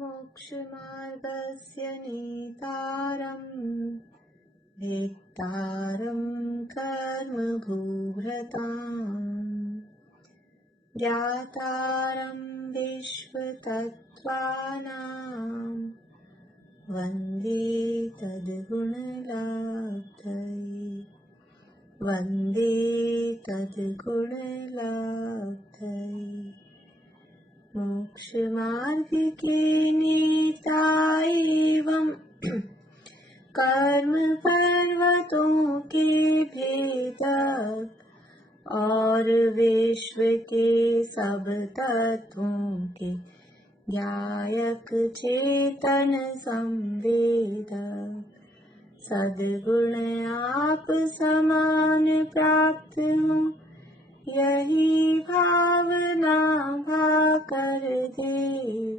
मोक्षमार्गस्य नेतारम् वेत्तारं कर्मभूभृताम् ज्ञातारं विश्वतत्त्वानां वन्दे तद्गुणलाब्धये वन्दे तद्गुणलाब्धये। मोक्षमार्ग के नेता एवं कर्म पर्वतों के भेदक और विश्व के सब तत्वों के ज्ञायक चेतन संवेदक सद्गुण आप समान प्राप्त हो यही भावना भाकर देव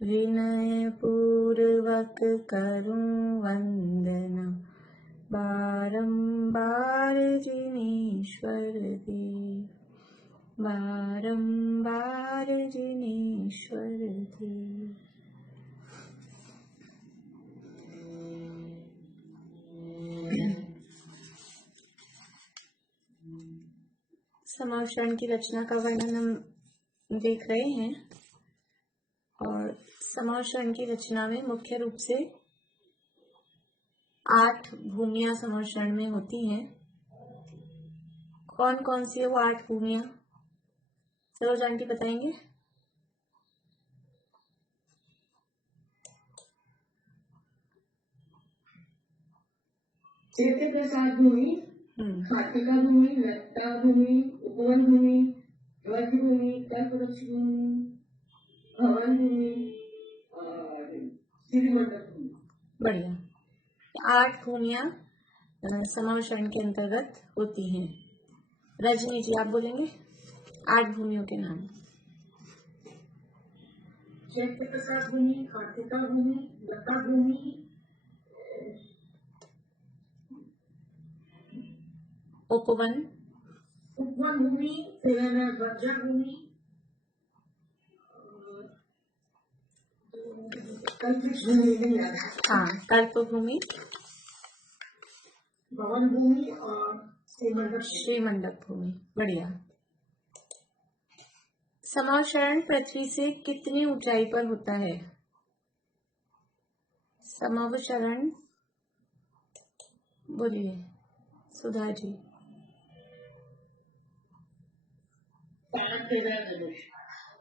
विनय पूर्वक करूं वंदना बारंबार जिनेश्वर देव बारंबार जिनेश्वर देव। समावशरण की रचना का वर्णन हम देख रहे हैं और समावशरण की रचना में मुख्य रूप से 8 भूमियां समावशरण में होती हैं। कौन कौन सी है वो 8 भूमियां? सरोज आंटी बताएंगे। चैत्य प्रसाद भूमि, कार्तिका भूमि, लता भूमि, उपवन भूमि, ध्वज भूमि, कल्पवृक्ष भूमि, हवन भूमि और श्रीमंडप भूमि। बढ़िया। 8 भूमियां समावशरण के अंतर्गत होती हैं। रजनी जी आप बोलेंगे 8 भूमियों के नाम। चैत्य प्रसाद भूमि, कार्तिका भूमि, लता भूमि, उपवन भूमि, फिर बज्र भूमि, कल्पवृक्ष भूमि नहीं याद है। हाँ, कल्प भूमि, भवन भूमि और श्रीमंडप भूमि। बढ़िया। समावशरण पृथ्वी से कितनी ऊंचाई पर होता है? समावशरण बोलिए सुधा जी।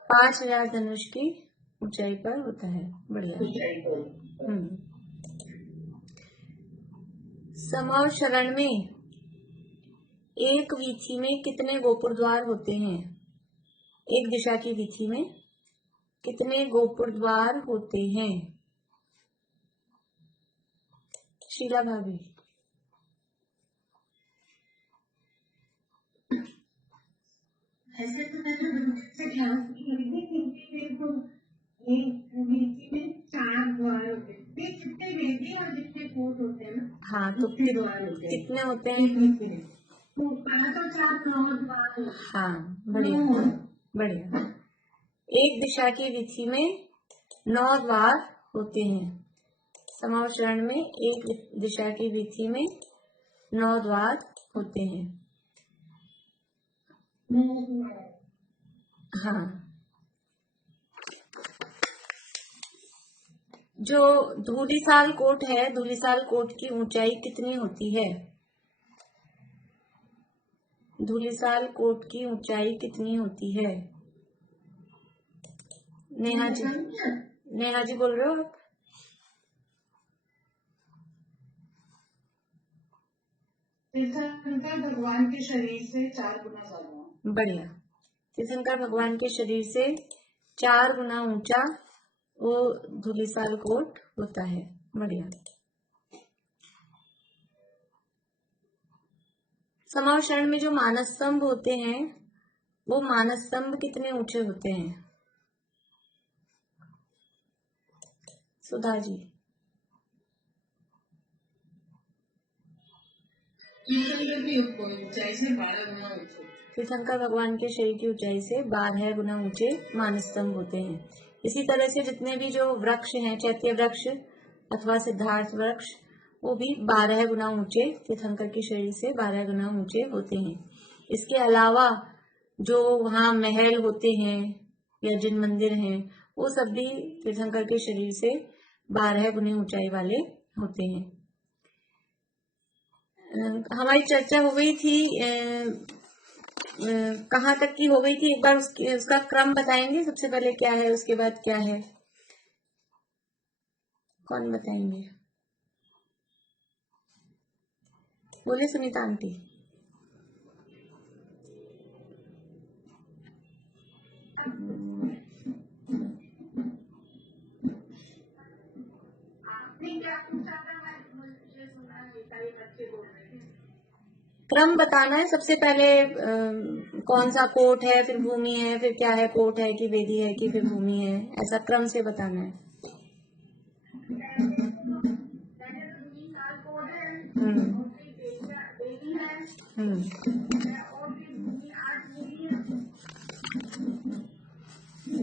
5000 धनुष की ऊंचाई पर होता है। बढ़िया। समावशरण में एक वीथी में कितने गोपुर द्वार होते हैं? एक दिशा की वीथी में कितने गोपुर द्वार होते हैं? शीला भाभी। ऐसे तो मैंने से ध्यान एक वीथी में 4 द्वार होते हैं। जितने वेदी और जितने कोट होते हैं ना, हाँ, तो कितने होते हैं? 5 और 4 9 द्वार। हाँ, बढ़िया बढ़िया। एक दिशा की वीथी में 9 द्वार होते हैं। समावशरण में एक दिशा की वीथी में 9 द्वार होते हैं। हाँ, जो धूलिसाल कोट है, धूलिसाल कोट की ऊंचाई कितनी होती है? धूलिसाल कोट की ऊंचाई कितनी होती है? नेहा जी बोल रहे हो आप? तीर्थंकर भगवान के शरीर से 4 गुना ज्यादा। बढ़िया। तीर्थंकर भगवान के शरीर से 4 गुना ऊंचा वो धूलिसाल कोट होता है। बढ़िया। समावशरण में जो मानस स्तंभ होते हैं वो मानस स्तंभ कितने ऊंचे होते हैं? सुधा जी। तीर्थंकर भगवान के शरीर की ऊंचाई से 12 गुना ऊंचे मानस स्तंभ होते हैं। इसी तरह से जितने भी जो वृक्ष हैं, चैत्य वृक्ष अथवा सिद्धार्थ वृक्ष, वो भी 12 गुना ऊंचे तीर्थंकर के शरीर से 12 गुना ऊंचे होते हैं। इसके अलावा जो वहाँ महल होते हैं या जिन मंदिर हैं, वो सब भी तीर्थंकर के शरीर से 12 गुने ऊंचाई वाले होते हैं। हमारी चर्चा हो गई थी, कहाँ तक की हो गई थी, एक बार उसका क्रम बताएंगे। सबसे पहले क्या है, उसके बाद क्या है, कौन बताएंगे? बोले सुनीता आंटी। क्रम बताना है। सबसे पहले कौन सा कोट है, फिर भूमि है, फिर क्या है, कोट है कि वेदी है कि फिर भूमि है, ऐसा क्रम से बताना है।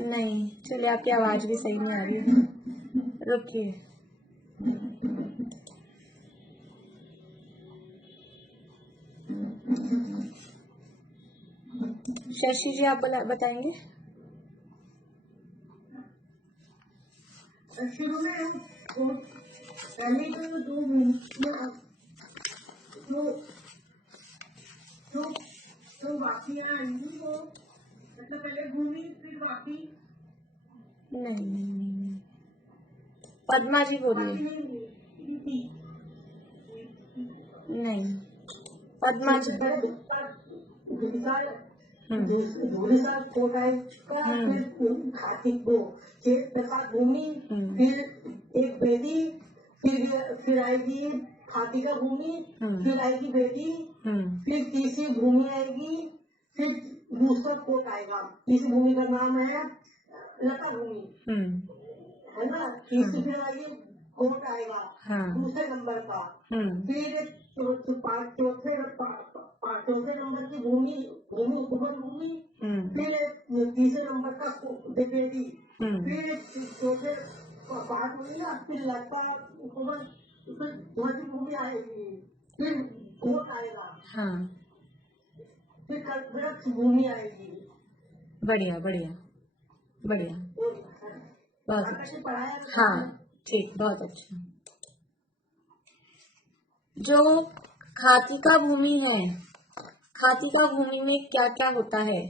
नहीं, चलिए, आपकी आवाज भी सही नहीं आ रही है, रुकिए। शशि जी, आप बताएंगे। शुरू में पहले तो वाकियां आएंगी, वो मतलब पहले भूमि फिर वाकी। नहीं, पद्मा जी बोलिए। नहीं, पद्मा जी। भूमि, फिर एक वेदी, फिर आएगी हाथी का भूमि, फिर आएगी वेदी, फिर तीसरी भूमि आएगी, फिर दूसरा कोट आएगा। तीसरी भूमि का नाम है लता भूमि, है ना। तीसरी फिर आएगी कोट आएगा दूसरे नंबर का। फिर चौथे नंबर की भूमि उपवन भूमि, फिर तीसरे नंबर का वेदी, फिर चौथे पाठ हुई ना, फिर लता उपवन, फिर भूमि आएगी, फिर कोट आएगा, फिर वृक्ष भूमि आएगी। बढ़िया बढ़िया बढ़िया, बहुत अच्छा। हाँ ठीक, बहुत अच्छा। जो खातिका भूमि है, खातिका भूमि में क्या क्या होता है?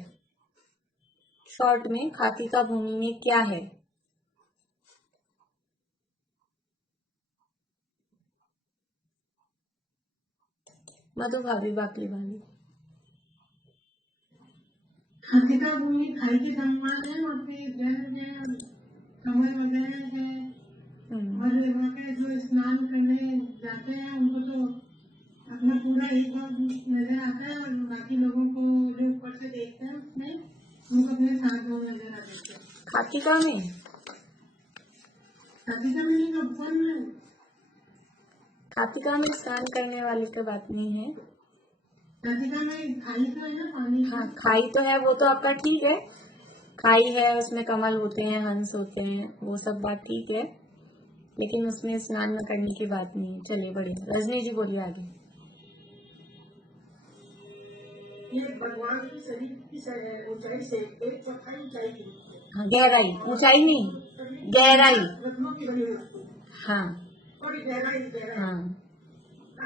शॉर्ट में खातिका भूमि में क्या है? मधु भाभी, बाकली भाभी। खातिका भूमि खाई के समान है, और फिर कमल वगैरह है, और वहाँ के जो स्नान करने जाते हैं उनको तो अपना पूरा एक बार नजर आता है, और बाकी लोगों को जो ऊपर से देखते हैं उसमें उनको अपने साथ लोग नजर आ जाते हैं। खातिका में, खातिका में नहीं, उपवन में। खातिका में स्नान करने वाले की बात नहीं है। खातिका में खाई तो है ना, पानी। हाँ, खाई तो है, वो तो आपका ठीक है, खाई है, उसमें कमल होते हैं, हंस होते हैं, वो सब बात ठीक है, लेकिन उसमें स्नान न करने की बात नहीं है। चलिए, बढ़िया। रजनी जी बोलिए आगे। ये भगवान की शरीर की ऊंचाई से 1/4 ऊंचाई की। हाँ, गहराई, ऊंचाई नहीं, गहराई। रत्नों की बनी हुई। हाँ, थोड़ी गहराई। हाँ,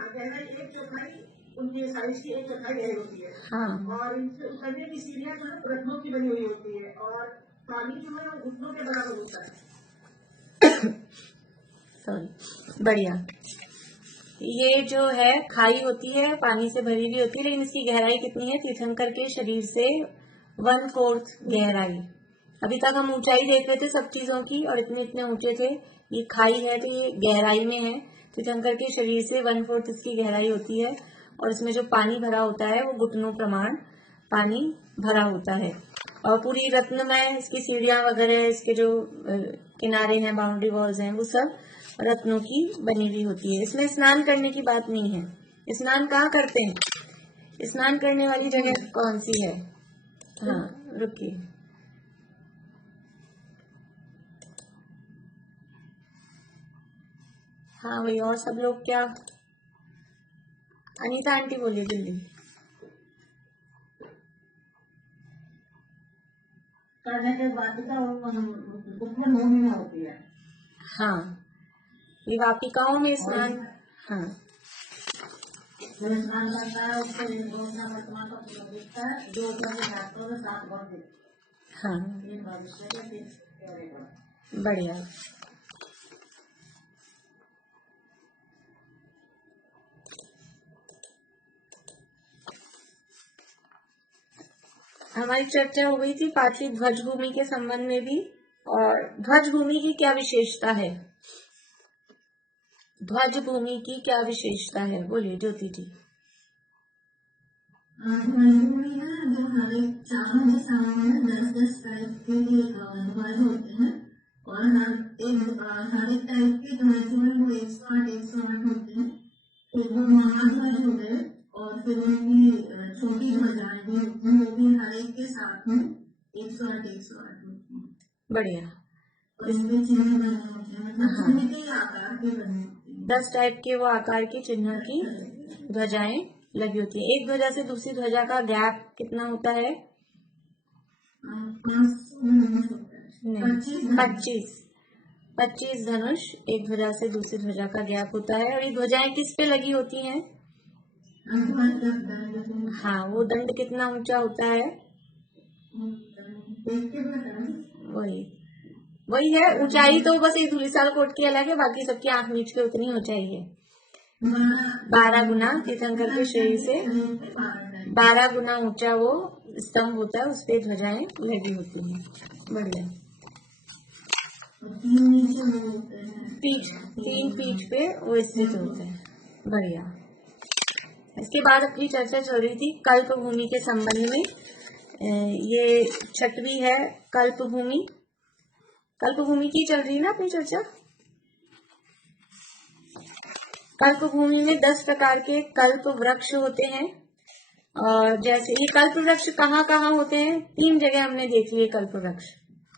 गहराई 1/4 उनकी साइज की 1/4 गहरी होती है। हाँ, और उतरने की सीढ़ियाँ जो है रत्नों की बनी हुई होती है, और पानी जो है घुटनों के बराबर होता है। सॉरी, बढ़िया। ये जो है खाई होती है, पानी से भरी हुई होती है, लेकिन इसकी गहराई कितनी है? तीर्थंकर के शरीर से 1/4 गहराई। अभी तक हम ऊंचाई देख रहे थे सब चीजों की, और इतने ऊंचे थे। ये खाई है तो ये गहराई में है। तीर्थंकर के शरीर से 1/4 इसकी गहराई होती है, और इसमें जो पानी भरा होता है वो घुटनों प्रमाण पानी भरा होता है। और पूरी रत्नमय इसकी सीढ़ियां वगैरह, इसके जो किनारे हैं, बाउंड्री वॉल्स हैं, वो सब रत्नों की बनी हुई होती है। इसमें स्नान करने की बात नहीं है। स्नान कहाँ करते हैं? स्नान करने वाली जगह कौन सी है? हाँ, रुकिए। हाँ भाई, और सब लोग क्या? अनीता आंटी बोलिए जल्दी। करने के बाद का उसमें मोहिनी होती है। हाँ, ये वापिकाओं में स्नान। हाँ जो स्नान करता है उसको वर्तमान का पूरा दिखता है, जो शास्त्रों में 7 वर्ष दिखता हाँ, है। ये भविष्य के 3 बढ़िया। हमारी चर्चा हो गई थी पार्थिव ध्वज भूमि के संबंध में भी। और ध्वज भूमि की क्या विशेषता है? ध्वज भूमि की क्या विशेषता है, बोलिए ज्योति जी। भूमि है जो हमारे चारों दिशाओं में 10-10 टाइप के ध्वज होते हैं, और हर एक टाइप के ध्वज जो है वो 108 होते हैं। फिर वो महाध्वज हो गए, और फिर उनकी छोटी ध्वजाएं भी होती हैं, वो भी हर एक के साथ में 108 होती हैं। बढ़िया। और इनके चिन्ह बने होते हैं, मतलब चिन्ह के आकार के बने होते हैं। 10 टाइप के वो आकार की चिन्ह की ध्वजाएं लगी होती है। एक ध्वजा से दूसरी ध्वजा का गैप कितना होता है? 25 धनुष एक ध्वजा से दूसरी ध्वजा का गैप होता है। और ये ध्वजाएं किस पे लगी होती हैं? हाँ, वो दंड कितना ऊंचा होता है? वही है ऊंचाई, तो बस एक धूलिसाल कोट की अलग है, बाकी सबकी आंख मीच के उतनी ऊंचाई है। 12 गुना तीर्थंकर के शरीर से 12 गुना ऊंचा वो स्तंभ होता है, उस पे ध्वजाएं लगी होती हैं। बढ़िया। 3 पीठ पे वो स्थित होते हैं। बढ़िया। इसके बाद अपनी चर्चा चल रही थी कल्प भूमि के संबंध में। ये 6वीं है कल्प भूमि। कल्प भूमि की चल रही है ना अपनी चर्चा। कल्प भूमि में 10 प्रकार के कल्प वृक्ष होते हैं। और जैसे ये कल्प वृक्ष कहाँ कहाँ होते हैं? 3 जगह हमने देख लिए कल्प वृक्ष।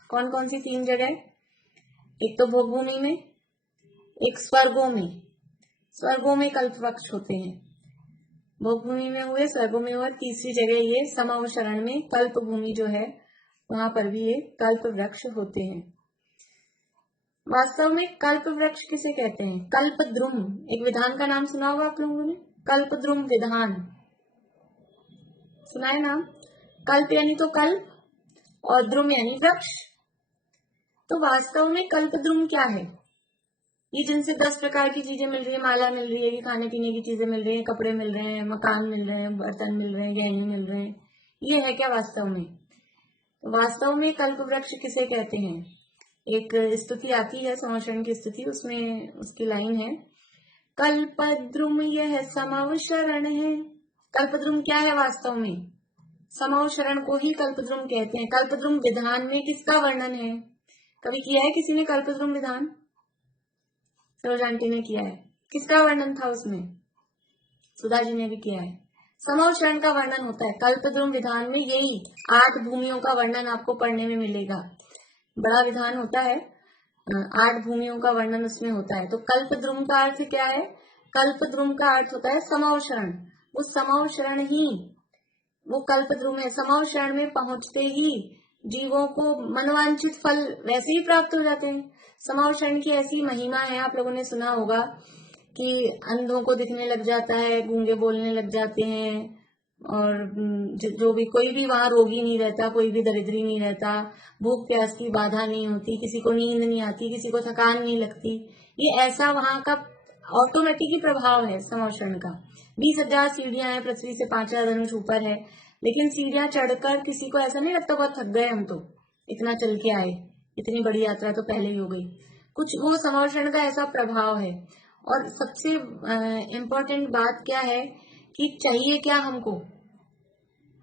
कौन कौन सी 3 जगह? एक तो भोग भूमि में, एक स्वर्गों में। स्वर्गों में कल्प वृक्ष होते हैं। भोग भूमि में हुए, स्वर्गों में हुए, तीसरी जगह ये समावशरण में कल्प भूमि जो है वहां पर भी ये कल्प वृक्ष होते हैं। वास्तव में कल्प वृक्ष किसे कहते हैं? कल्पद्रुम, एक विधान का नाम सुना होगा आप लोगों ने। कल्पद्रुम विधान सुना है नाम? कल्प यानी तो कल्प, और द्रुम यानी वृक्ष। तो वास्तव में कल्पद्रुम क्या है? ये जिनसे 10 प्रकार की चीजें मिल रही है, माला मिल रही है, खाने पीने की चीजें मिल रही है, कपड़े मिल रहे हैं, मकान मिल रहे हैं, बर्तन मिल रहे हैं, गहने मिल रहे हैं, ये है क्या वास्तव में? तो वास्तव में कल्प वृक्ष किसे कहते हैं? एक स्तुति आती है, समावशरण की स्तुति, उसमें उसकी लाइन है कल्पद्रुम यह समावशरण है। कल्पद्रुम क्या है वास्तव में? समावशरण को ही कल्पद्रुम कहते हैं। कल्पद्रुम विधान में किसका वर्णन है? कभी किया है किसी ने कल्पद्रुम विधान? सरोज आंटी ने किया है। किसका वर्णन था उसमें? सुधा जी ने भी किया है। समावशरण का वर्णन होता है कल्पद्रुम विधान में। यही 8 भूमियों का वर्णन आपको पढ़ने में मिलेगा। बड़ा विधान होता है, 8 भूमियों का वर्णन उसमें होता है। तो कल्पद्रुम का अर्थ क्या है? कल्पद्रुम का अर्थ होता है समावशरण। वो समावशरण ही वो कल्पद्रुम है। समावशरण में पहुंचते ही जीवों को मनवांछित फल वैसे ही प्राप्त हो जाते हैं। समावशरण की ऐसी महिमा है, आप लोगों ने सुना होगा कि अंधों को दिखने लग जाता है, गूंगे बोलने लग जाते हैं, और जो भी कोई भी वहां रोगी नहीं रहता, कोई भी दरिद्री नहीं रहता, भूख प्यास की बाधा नहीं होती, किसी को नींद नहीं आती, किसी को थकान नहीं लगती। ये ऐसा वहां का ऑटोमेटिक ही प्रभाव है समावशरण का। 20,000 सीढ़ियां हैं, पृथ्वी से 5,000 धनुष ऊपर है, लेकिन सीढ़ियां चढ़कर किसी को ऐसा नहीं लगता बहुत थक गए हम, तो इतना चल के आए, इतनी बड़ी यात्रा तो पहले ही हो गई। कुछ वो समावशरण का ऐसा प्रभाव है। और सबसे इम्पोर्टेंट बात क्या है कि चाहिए क्या हमको?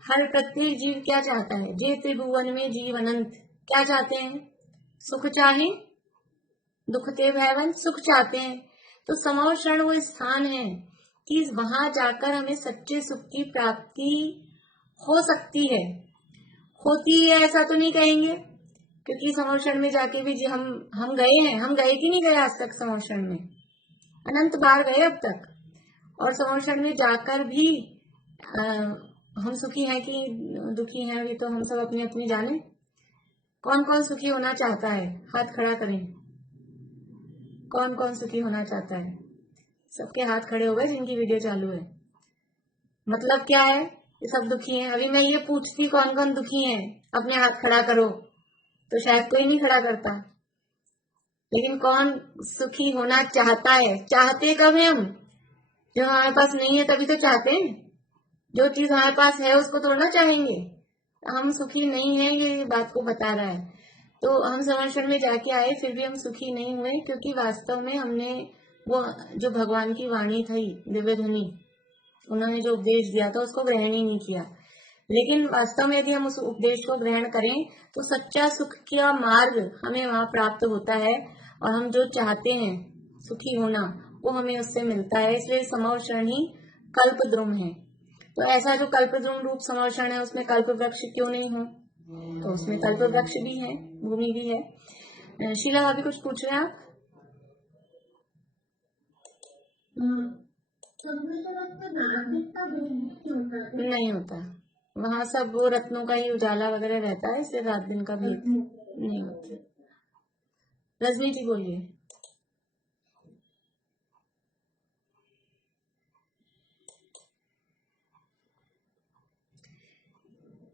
हर प्रत्येक जीव क्या चाहता है? जे त्रिभुवन में जीव अनंत क्या चाहते हैं? सुख चाहे, दुखते भैवन, सुख चाहते हैं। तो समावशरण वो स्थान है कि वहां जाकर हमें सच्चे सुख की प्राप्ति हो सकती है। होती है ऐसा तो नहीं कहेंगे, क्योंकि समावशरण में जाके भी हम गए हैं। हम गए कि नहीं गए आज तक समावशरण में? अनंत बार गए अब तक, और समोषण में जाकर भी हम सुखी हैं कि दुखी हैं, ये तो हम सब अपनी अपनी जाने। कौन कौन सुखी होना चाहता है, हाथ खड़ा करें। कौन कौन सुखी होना चाहता है? सबके हाथ खड़े हो गए जिनकी वीडियो चालू है। मतलब क्या है? ये सब दुखी हैं। अभी मैं ये पूछती कौन कौन दुखी हैं, अपने हाथ खड़ा करो, तो शायद कोई नहीं खड़ा करता। लेकिन कौन सुखी होना चाहता है? चाहते कब हैं हम? जो हमारे पास नहीं है तभी तो चाहते हैं। जो चीज हमारे पास है उसको थोड़ा चाहेंगे। हम सुखी नहीं है, ये बात को बता रहा है। तो हम समर्षण में जाके आए, फिर भी हम सुखी नहीं हुए, क्योंकि वास्तव में हमने वो जो भगवान की वाणी थी, दिव्य ध्वनि, उन्होंने जो उपदेश दिया था उसको ग्रहण ही नहीं किया। लेकिन वास्तव में यदि हम उस उपदेश को ग्रहण करें तो सच्चा सुख का मार्ग हमें वहां प्राप्त होता है, और हम जो चाहते हैं सुखी होना वो हमें उससे मिलता है। इसलिए समर्षण ही कल्पद्रुम है। तो ऐसा जो कल्पद्रुम रूप समर्षण है उसमें कल्प वृक्ष क्यों नहीं हो? तो उसमें कल्प वृक्ष भी है, भूमि भी है। शीला भाभी कुछ पूछ रहे हैं आप? नहीं होता, वहां सब वो रत्नों का ही उजाला वगैरह रहता है, इसलिए रात दिन का भेद नहीं होता। रजनी जी बोलिए।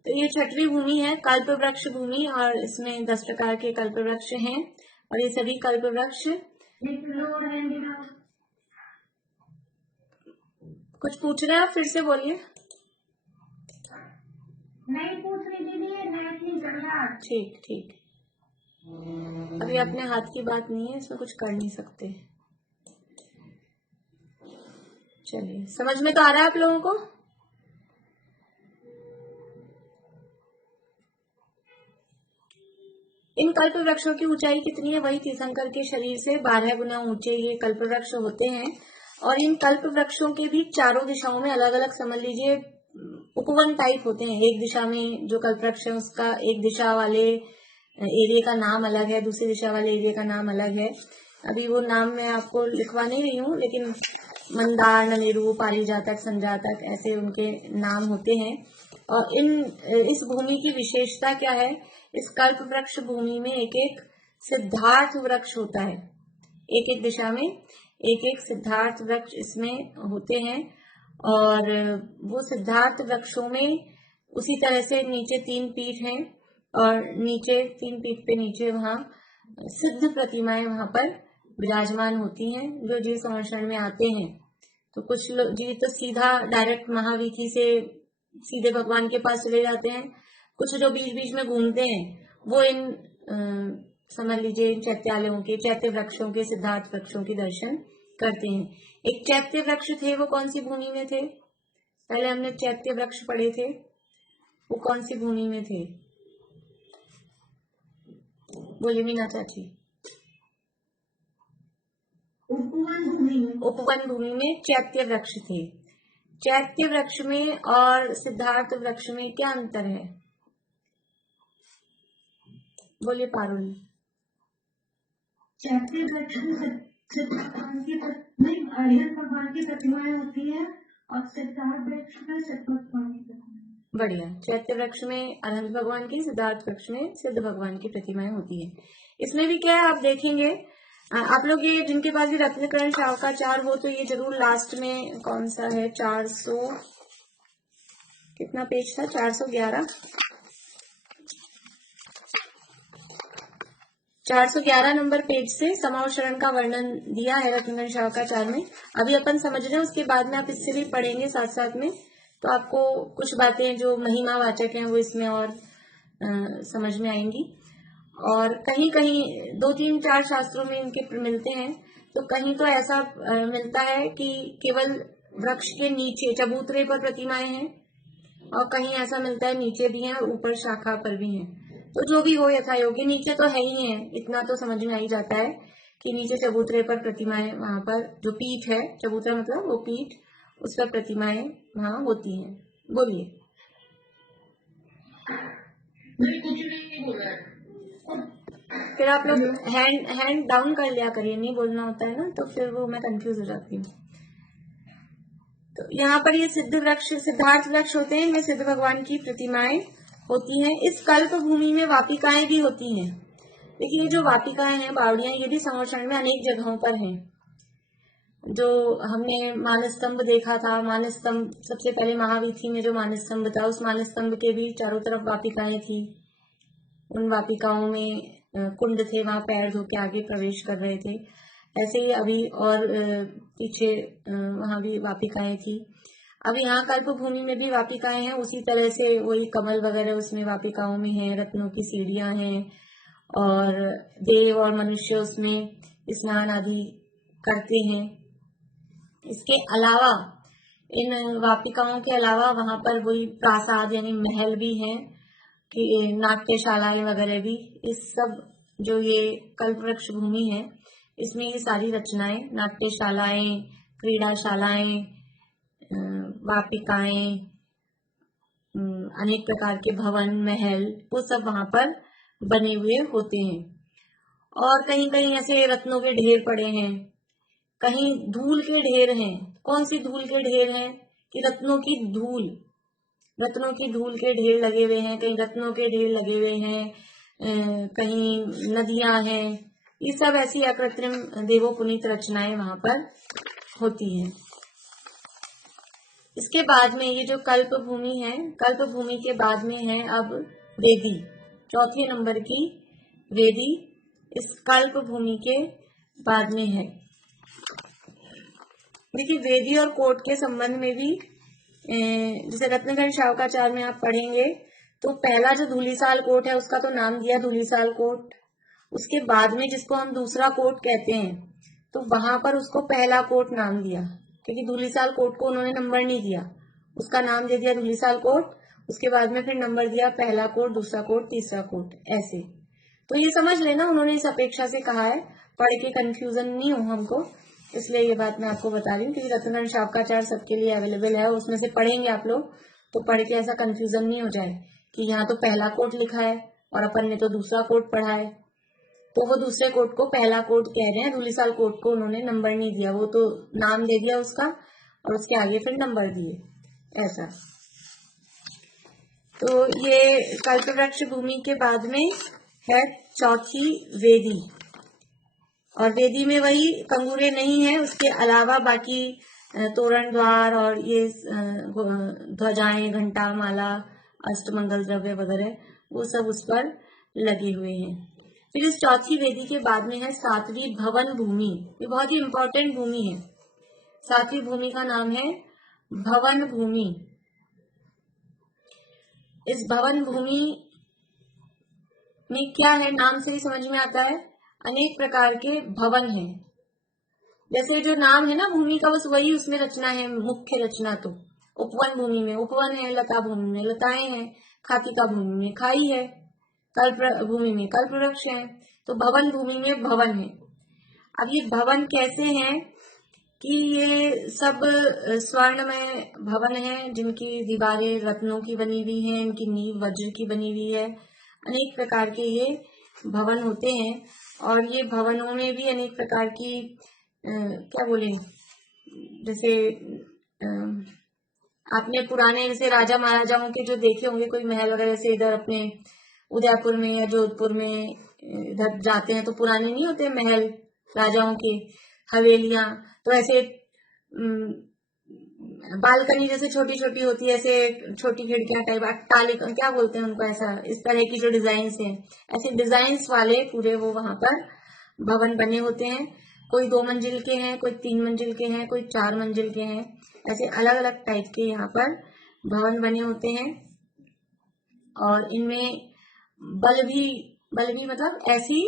तो ये छठवीं भूमि है, कल्प वृक्ष भूमि, और इसमें 10 प्रकार के कल्प वृक्ष हैं, और ये सभी कल्प वृक्ष। कुछ पूछ रहे हैं आप? फिर से बोलिए। नहीं पूछ रही दीदी, ठीक ठीक। अभी अपने हाथ की बात नहीं है, इसमें कुछ कर नहीं सकते। चलिए, समझ में तो आ रहा है आप लोगों को? इन कल्प वृक्षों की ऊंचाई कितनी है? वही तीर्थंकर के शरीर से 12 गुना ऊंचे ये कल्प वृक्ष होते हैं। और इन कल्प वृक्षों के भी चारों दिशाओं में अलग अलग, समझ लीजिए, उपवन टाइप होते हैं। एक दिशा में जो कल्प वृक्ष है उसका एक दिशा वाले एरिया का नाम अलग है, दूसरी दिशा वाले एरिया का नाम अलग है। अभी वो नाम मैं आपको लिखवा नहीं रही हूँ, लेकिन मंदार, ननेरू, पारिजातक, संजातक, ऐसे उनके नाम होते हैं। और इस भूमि की विशेषता क्या है? इस कल्प वृक्ष भूमि में एक एक सिद्धार्थ वृक्ष होता है। एक एक दिशा में एक एक सिद्धार्थ वृक्ष इसमें होते हैं। और वो सिद्धार्थ वृक्षों में उसी तरह से नीचे 3 पीठ हैं, और नीचे 3 पीठ पे नीचे वहां सिद्ध प्रतिमाएं वहां पर विराजमान होती हैं, जो जीव समर्षण में आते हैं। तो कुछ लोग जी तो सीधा डायरेक्ट महावीथी से सीधे भगवान के पास चले जाते हैं। कुछ जो बीच बीच में घूमते हैं वो इन समझ लीजिए चैत्यालयों के, चैत्य वृक्षों के, सिद्धार्थ वृक्षों के दर्शन करते हैं। एक चैत्य वृक्ष थे, वो कौन सी भूमि में थे? पहले हमने चैत्य वृक्ष पढ़े थे, वो कौन सी भूमि में थे? बोलिए मीना चाची। उपवन भूमि में चैत्य वृक्ष थे। चैत्य वृक्ष में और सिद्धार्थ वृक्ष में क्या अंतर है? बोलिए पारुल। चैत्य वृक्ष में भगवान की प्रतिमाएं होती है, और सिद्धार्थ वृक्ष में सिद्ध भगवान की प्रतिमाएं। बढ़िया। चैत्य वृक्ष में अनंत भगवान की, सिद्धार्थ वृक्ष में सिद्ध भगवान की प्रतिमाएं होती है। इसमें भी क्या है आप देखेंगे, आप लोग ये जिनके पास भी रत्नकरण शावकाचार हो तो ये जरूर लास्ट में कौन सा है, 400 कितना पेज था, 411 नंबर पेज से समावशरण का वर्णन दिया है रत्नकरण शावकाचार में। अभी अपन समझ रहे हैं, उसके बाद में आप इससे भी पढ़ेंगे साथ साथ में, तो आपको कुछ बातें जो महिमा वाचक हैं वो इसमें और समझ में आएंगी। और कहीं कहीं 2, 3, 4 शास्त्रों में इनके मिलते हैं, तो कहीं तो ऐसा मिलता है कि केवल वृक्ष के नीचे चबूतरे पर प्रतिमाएं हैं, और कहीं ऐसा मिलता है नीचे भी हैं और ऊपर शाखा पर भी हैं। तो जो भी हो यथा योग्य, नीचे तो है ही है, इतना तो समझ में आ ही जाता है कि नीचे चबूतरे पर प्रतिमाएं, वहां पर जो पीठ है, चबूतरा मतलब वो पीठ, उस पर प्रतिमाएं वहां होती हैं। बोलिए। फिर आप लोग हैंड डाउन कर लिया करिए, नहीं बोलना होता है ना, तो फिर वो मैं कंफ्यूज हो जाती हूँ। तो यहाँ पर ये सिद्ध वृक्ष, सिद्धार्थ वृक्ष होते हैं, इनमें सिद्ध भगवान की प्रतिमाएं होती हैं। इस कल्प भूमि में वापिकाएं भी होती हैं। देखिए ये जो वापिकाएं हैं, बावड़ियां, ये भी संवत्सरण में अनेक जगहों पर हैं। जो हमने मानस्तंभ देखा था, मानस्तंभ सबसे पहले महावीथी में जो मानस्तंभ था, उस मानस्तंभ के भी चारों तरफ वापिकाएं थी। उन वापिकाओं में कुंड थे, वहां पैर धो के आगे प्रवेश कर रहे थे। ऐसे ही अभी और पीछे वहां भी वापिकाएं थी। अब यहाँ कल्प भूमि में भी वापिकाएं हैं, उसी तरह से वही कमल वगैरह उसमें वापिकाओं में है, रत्नों की सीढ़ियां हैं, और देव और मनुष्य उसमें स्नान आदि करते हैं। इसके अलावा इन वापिकाओं के अलावा वहां पर वही प्रासाद यानी महल भी हैं, कि नाट्यशालाएं वगैरह भी। इस सब जो ये कल्पवृक्ष भूमि है, इसमें ये सारी रचनाएं, नाट्यशालाएं, क्रीड़ाशालाएं, वापिकाएं, अनेक प्रकार के भवन, महल, वो सब वहां पर बने हुए होते हैं। और कहीं कहीं ऐसे रत्नों के ढेर पड़े हैं, कहीं धूल के ढेर हैं। कौन सी धूल के ढेर हैं? कि रत्नों की धूल, रत्नों की धूल के ढेर लगे हुए हैं, कहीं रत्नों के ढेर लगे हुए हैं, कहीं नदियां हैं। ये सब ऐसी अकृत्रिम देवोपुनीत रचनाएं वहां पर होती हैं। इसके बाद में ये जो कल्प भूमि है, कल्प भूमि के बाद में है अब वेदी, चौथे नंबर की वेदी इस कल्प भूमि के बाद में है। देखिए वेदी और कोट के संबंध में भी जैसे रत्नखंड शावकाचार में आप पढ़ेंगे तो पहला जो धूलिसाल कोट है उसका तो नाम दिया धूलिसाल कोट। उसके बाद में जिसको हम दूसरा कोट कहते हैं तो वहां पर उसको पहला कोट नाम दिया, क्योंकि धूलिसाल कोट को उन्होंने नंबर नहीं दिया, उसका नाम दे दिया धूलिसाल कोट। उसके बाद में फिर नंबर दिया पहला कोट, दूसरा कोट, तीसरा कोट, ऐसे। तो ये समझ लेना उन्होंने इस अपेक्षा से कहा है, पढ़ के कंफ्यूजन नहीं हो हमको, इसलिए ये बात मैं आपको बता रही हूँ। क्योंकि रत्नखंड शावकाचार सबके लिए अवेलेबल है, उसमें से पढ़ेंगे आप लोग तो पढ़ के ऐसा कंफ्यूजन नहीं हो जाए कि यहाँ तो पहला कोट लिखा है और अपन ने तो दूसरा कोट पढ़ा है। तो वो दूसरे कोट को पहला कोट कह रहे हैं, धूलिसाल कोट को उन्होंने नंबर नहीं दिया, वो तो नाम दे दिया उसका और उसके आगे फिर नंबर दिए, ऐसा। तो ये कल्पवृक्ष भूमि के बाद में है चौथी वेदी, और वेदी में वही कंगूरे नहीं है, उसके अलावा बाकी तोरण द्वार और ये ध्वजाएं, घंटा, माला, अष्टमंगल द्रव्य वगैरह वो सब उस पर लगे हुए हैं। फिर इस चौथी वेदी के बाद में है सातवीं भवन भूमि। ये बहुत ही इंपॉर्टेंट भूमि है। सातवीं भूमि का नाम है भवन भूमि। इस भवन भूमि में क्या है, नाम से ही समझ में आता है, अनेक प्रकार के भवन हैं। जैसे जो नाम है ना भूमि का, बस वही उसमें रचना है, मुख्य रचना। तो उपवन भूमि में उपवन है, लता भूमि में लताएं हैं, खातिका भूमि में खाई है, कल्प भूमि में कल्पवृक्ष है, तो भवन भूमि में भवन है। अब ये भवन कैसे हैं कि ये सब स्वर्णमय भवन है, जिनकी दीवारें रत्नों की बनी हुई हैं, इनकी नींव वज्र की बनी हुई है। अनेक प्रकार के ये भवन होते हैं, और ये भवनों में भी अनेक प्रकार की क्या बोले, जैसे आपने पुराने जैसे राजा महाराजाओं के जो देखे होंगे कोई महल वगैरह, जैसे इधर अपने उदयपुर में या जोधपुर में इधर जाते हैं तो पुराने नहीं होते महल राजाओं के, हवेलियां, तो ऐसे बालकनी जैसे छोटी छोटी होती है, ऐसे छोटी खिड़कियां टाइप, अट्टालिका क्या बोलते हैं उनको, ऐसा इस तरह की जो डिजाइन है, ऐसे डिजाइन वाले पूरे वो वहां पर भवन बने होते हैं। कोई 2 मंजिल के हैं, कोई 3 मंजिल के हैं, कोई 4 मंजिल के हैं, ऐसे अलग अलग टाइप के यहाँ पर भवन बने होते हैं। और इनमें बल भी मतलब ऐसी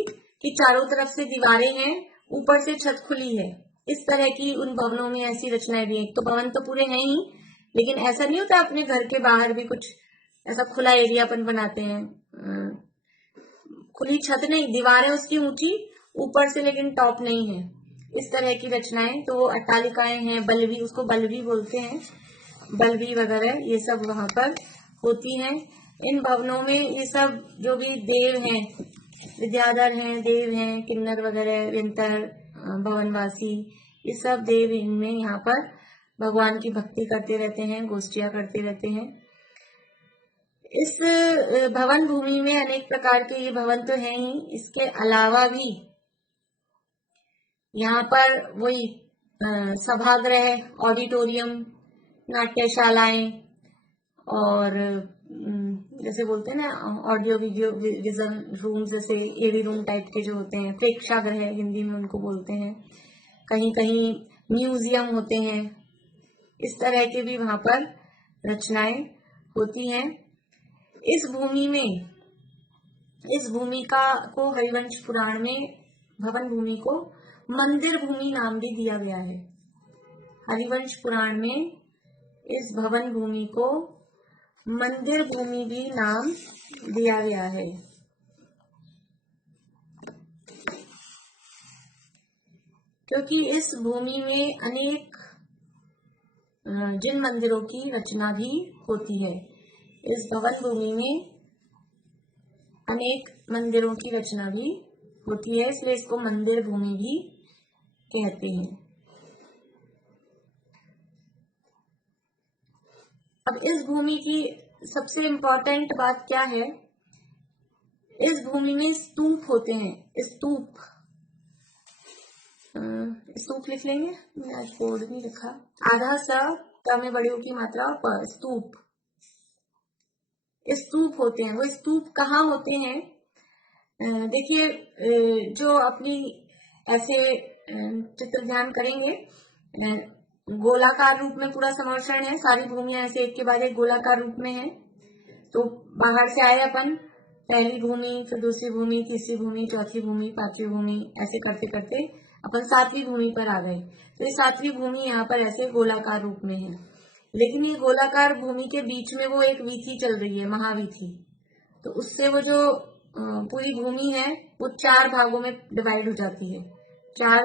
कि चारों तरफ से दीवारें हैं, ऊपर से छत खुली है, इस तरह की उन भवनों में ऐसी रचनाएं भी हैं। तो भवन तो पूरे हैं ही, लेकिन ऐसा नहीं होता अपने घर के बाहर भी कुछ ऐसा खुला एरिया अपन बनाते हैं, खुली छत नहीं, दीवारें उसकी ऊंची, ऊपर से लेकिन टॉप नहीं है, इस तरह की रचनाएं। तो वो अट्टालिकाएं हैं, बलवी, उसको बलवी बोलते हैं, बलवी वगैरह ये सब वहां पर होती हैं। इन भवनों में ये सब जो भी देव हैं, विद्याधर हैं, देव हैं, किन्नर वगैरह, व्यंतर, भवनवासी, ये सब देव इनमें यहाँ पर भगवान की भक्ति करते रहते हैं, गोष्ठियां करते रहते हैं। इस भवन भूमि में अनेक प्रकार के ये भवन तो हैं ही, इसके अलावा भी यहाँ पर वही सभागृह, ऑडिटोरियम, नाट्यशालाएं और जैसे बोलते हैं ना ऑडियो वीडियो विजन रूम, जैसे एवी रूम टाइप के जो होते हैं, प्रेक्षागृह हिंदी में उनको बोलते हैं, कहीं कहीं म्यूजियम होते हैं, इस तरह के भी वहां पर रचनाएं होती हैं। इस भूमि को हरिवंश पुराण में भवन भूमि को मंदिर भूमि नाम भी दिया गया है। हरिवंश पुराण में इस भवन भूमि को मंदिर भूमि भी नाम दिया गया है। क्योंकि इस भूमि में अनेक जिन मंदिरों की रचना भी होती है, इस भवन भूमि में अनेक मंदिरों की रचना भी होती है, इसलिए इसको मंदिर भूमि भी कहते हैं। अब इस भूमि की सबसे इम्पोर्टेंट बात क्या है, इस भूमि में स्तूप होते हैं। स्तूप लिख लेंगे, मैं आज बोर्ड नहीं लिखा, आधा सा क में बड़ी की मात्रा पर स्तूप होते हैं। वो स्तूप कहाँ होते हैं? देखिए, जो अपनी ऐसे चित्र ध्यान करेंगे, गोलाकार रूप में पूरा समर्षण है, सारी भूमियां ऐसे एक के बाद एक गोलाकार रूप में है। तो बाहर से आए अपन, पहली भूमि, फिर दूसरी भूमि, तीसरी भूमि, चौथी भूमि, पांचवी भूमि, ऐसे करते करते अपन सातवीं भूमि पर आ गए। तो ये सातवीं भूमि यहाँ पर ऐसे गोलाकार रूप में है, लेकिन ये गोलाकार भूमि के बीच में वो एक वीथी चल रही है, महावीथी। तो उससे वो जो पूरी भूमि है वो 4 भागों में डिवाइड हो जाती है। 4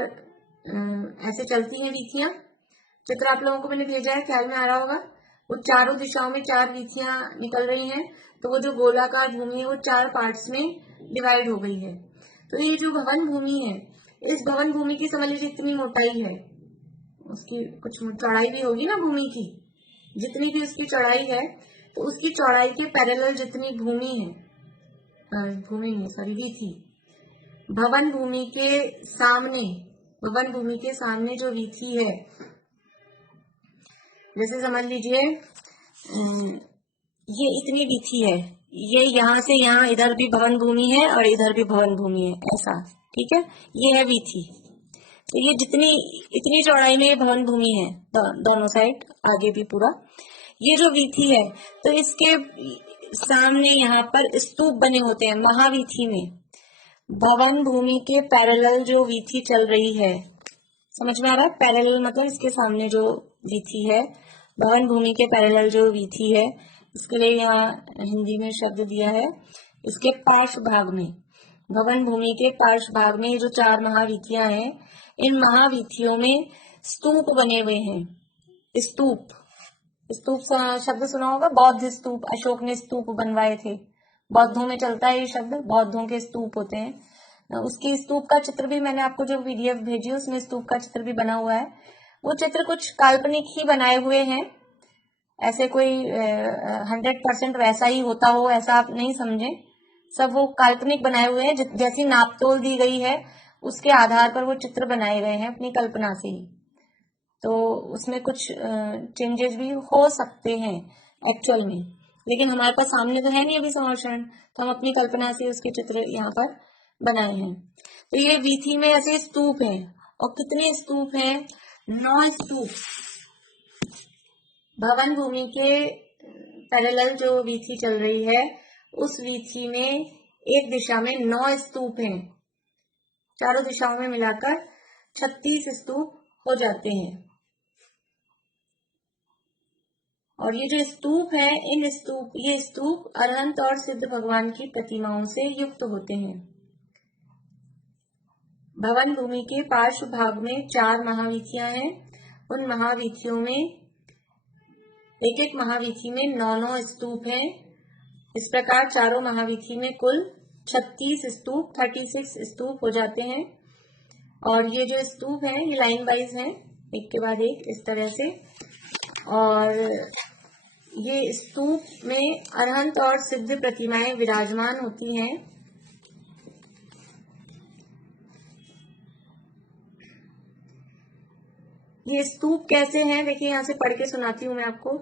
ऐसे चलती हैं वीथियां। चित्र आप लोगों को मैंने भेजा है, ख्याल में आ रहा होगा। वो चारों दिशाओं में 4 वीथियां निकल रही हैं, तो वो जो गोलाकार भूमि है वो 4 पार्ट्स में डिवाइड हो गई है। तो ये जो भवन भूमि है, इस भवन भूमि की समझ लीजिए इतनी मोटाई है, उसकी कुछ चौड़ाई भी होगी ना भूमि की, जितनी भी उसकी चौड़ाई है, तो उसकी चौड़ाई के पैरेलल जितनी भूमि है, वीथी, भवन भूमि के सामने जो वीथी है, जैसे समझ लीजिए ये इतनी वीथी है, ये यहाँ से यहाँ इधर भी भवन भूमि है और इधर भी भवन भूमि है, ऐसा, ठीक है, ये है वीथी। तो ये इतनी चौड़ाई में ये भवन भूमि है, दोनों साइड, आगे भी पूरा। ये जो वीथी है, तो इसके सामने यहाँ पर स्तूप बने होते हैं। महावीथी में भवन भूमि के पैरेलल जो वीथी चल रही है, समझ में आ रहा है? पैरेलल मतलब इसके सामने जो वीथी है, भवन भूमि के पैरेलल जो वीथी है, इसके लिए यहाँ हिंदी में शब्द दिया है। इसके पार्श्व भाग में, भवन भूमि के पार्श्व भाग में जो 4 महावीथियां हैं, इन महावीथियों में स्तूप बने हुए हैं। स्तूप शब्द सुना होगा, बौद्ध स्तूप, अशोक ने स्तूप बनवाए थे। बौद्धों में चलता है ये शब्द, बौद्धों के स्तूप होते हैं। उसकी स्तूप का चित्र भी मैंने आपको जो PDF भेजी, उसमें स्तूप का चित्र भी बना हुआ है। वो चित्र कुछ काल्पनिक ही बनाए हुए हैं, ऐसे कोई 100% वैसा ही होता हो ऐसा आप नहीं समझे, सब वो काल्पनिक बनाए हुए हैं। जैसी नापतोल दी गई है उसके आधार पर वो चित्र बनाए गए हैं अपनी कल्पना से ही। तो उसमें कुछ चेंजेस भी हो सकते हैं एक्चुअल में, लेकिन हमारे पास सामने तो है नहीं अभी समर्षण, तो हम अपनी कल्पना से उसके चित्र यहाँ पर बनाए हैं। तो ये वीथी में ऐसे स्तूप हैं, और कितने स्तूप हैं? 9 स्तूप। भवन भूमि के पैरेलल जो वीथी चल रही है, उस वीथी में एक दिशा में 9 स्तूप हैं, चारों दिशाओं में मिलाकर 36 स्तूप हो जाते हैं। और ये जो स्तूप है, ये स्तूप अरहंत और सिद्ध भगवान की प्रतिमाओं से युक्त होते हैं। भवन भूमि के पार्श्व भाग में 4 महावीथियां हैं। उन महावीथियों में एक एक महावीथी में 9 स्तूप हैं। इस प्रकार चारों महावीथी में कुल 36 स्तूप, 36 स्तूप हो जाते हैं। और ये जो स्तूप है ये लाइन वाइज है, एक के बाद एक इस तरह से। और ये स्तूप में अरहंत और सिद्ध प्रतिमाएं विराजमान होती हैं। ये स्तूप कैसे हैं, देखिए यहाँ से पढ़ के सुनाती हूँ मैं आपको।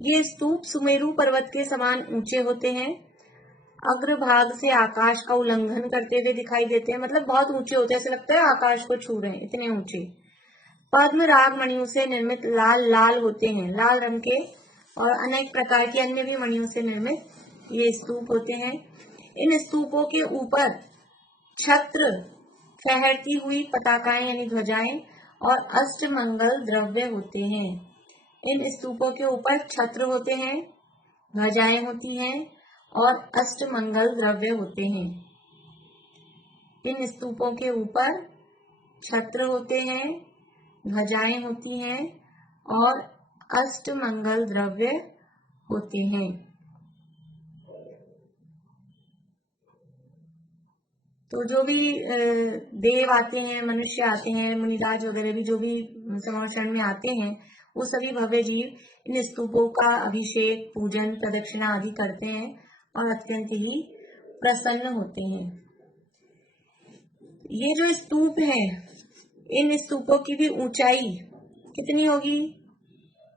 ये स्तूप सुमेरु पर्वत के समान ऊंचे होते हैं, अग्रभाग से आकाश का उल्लंघन करते हुए दिखाई देते हैं, मतलब बहुत ऊंचे होते हैं, ऐसा लगता है आकाश को छू रहे हैं, इतने ऊंचे। पद्म राग मणियों से निर्मित लाल लाल होते हैं, लाल रंग के, और अनेक प्रकार की अन्य भी मणियों से निर्मित ये स्तूप होते हैं। इन स्तूपों के ऊपर छत्र, फहरती हुई पताकाएं यानी ध्वजाएं और अष्टमंगल द्रव्य होते हैं। इन स्तूपों के ऊपर छत्र होते हैं, ध्वजाएं होती हैं और अष्टमंगल द्रव्य होते हैं। इन स्तूपों के ऊपर छत्र होते हैं, ध्वजाएं होती हैं और अष्टमंगल द्रव्य होते हैं। तो जो भी देव आते हैं, मनुष्य आते हैं, मुनिराज वगैरह भी जो भी समाचरण में आते हैं, वो सभी भव्य जीव इन स्तूपों का अभिषेक, पूजन, प्रदक्षिणा आदि करते हैं और अत्यंत ही प्रसन्न होते हैं। ये जो स्तूप है, इन स्तूपों की भी ऊंचाई कितनी होगी,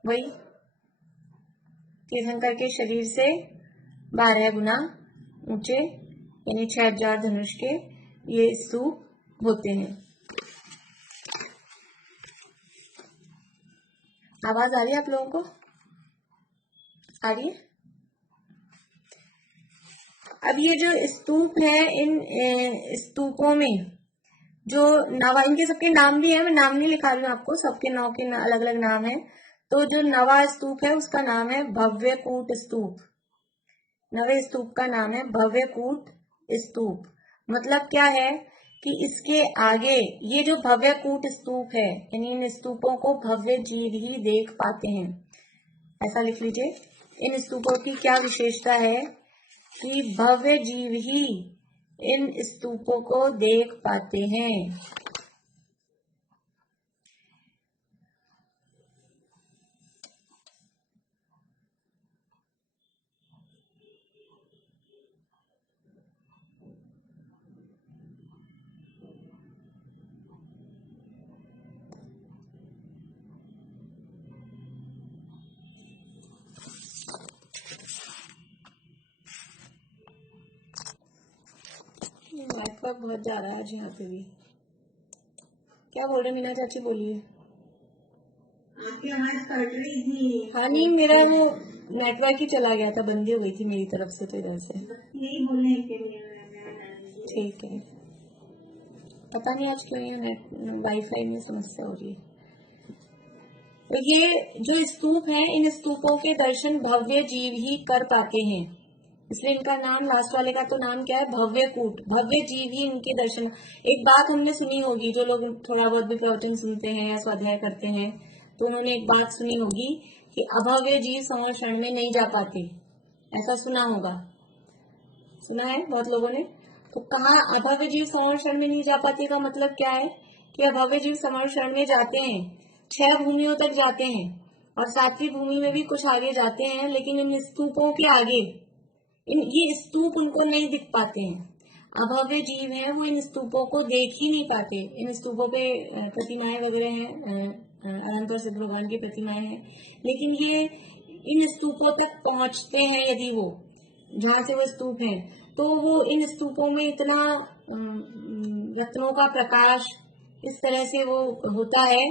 वही तीर्थंकर के शरीर से 12 गुना ऊंचे, यानी 6000 धनुष के ये स्तूप होते हैं। आवाज आ रही है आप लोगों को, आ रही है? अब ये जो स्तूप है, इन स्तूपों में जो नवा, इनके सबके नाम भी है, मैं नाम नहीं लिखा रही हूँ आपको, सबके नौ के अलग अलग नाम है। तो जो नवा स्तूप है उसका नाम है भव्य कूट स्तूप। नवे स्तूप का नाम है भव्य कूट स्तूप। मतलब क्या है कि इसके आगे ये जो भव्य कूट स्तूप है, यानी इन स्तूपों को भव्य जीव ही देख पाते हैं, ऐसा लिख लीजिए। इन स्तूपों की क्या विशेषता है कि भव्य जीव ही इन स्तूपों को देख पाते हैं। नेटवर्क बहुत जा रहा है आज यहाँ पे भी। क्या बोल रहे मीना चाची, बोलिए। आपकी आवाज कट रही थी। हाँ नहीं, मेरा वो नेटवर्क ही चला गया था, बंदी हो गई थी मेरी तरफ से, तो इधर से यही बोलने के लिए। ठीक है, पता नहीं आज क्यों ये वाईफाई में समस्या हो रही है। तो ये जो स्तूप है, इन स्तूपों के दर्शन भव्य जीव ही कर पाते हैं, इसलिए इनका नाम, लास्ट वाले का तो नाम क्या है, भव्य कूट। भव्य जीव ही इनके दर्शन। एक बात हमने सुनी होगी, जो लोग थोड़ा बहुत भी प्रवचन सुनते हैं या स्वाध्याय करते हैं, तो उन्होंने एक बात सुनी होगी कि अभव्य जीव संवरण में नहीं जा पाते, ऐसा सुना होगा, सुना है बहुत लोगों ने। तो कहा अभव्य जीव संवरण में नहीं जा पाते का मतलब क्या है कि अभव्य जीव संवरण में जाते हैं, 6 भूमियों तक जाते हैं और 7वीं भूमि में भी कुछ आगे जाते हैं, लेकिन इन स्तूपों के आगे ये स्तूप उनको नहीं दिख पाते हैं। अभव्य जीव है वो इन स्तूपों को देख ही नहीं पाते। इन स्तूपों पे प्रतिमाएं वगैरह हैं, अनंत और सिद्ध भगवान की प्रतिमाएं हैं, लेकिन ये इन स्तूपों तक पहुंचते हैं, यदि वो जहाँ से वो स्तूप हैं, तो वो इन स्तूपों में इतना रत्नों का प्रकाश इस तरह से वो होता है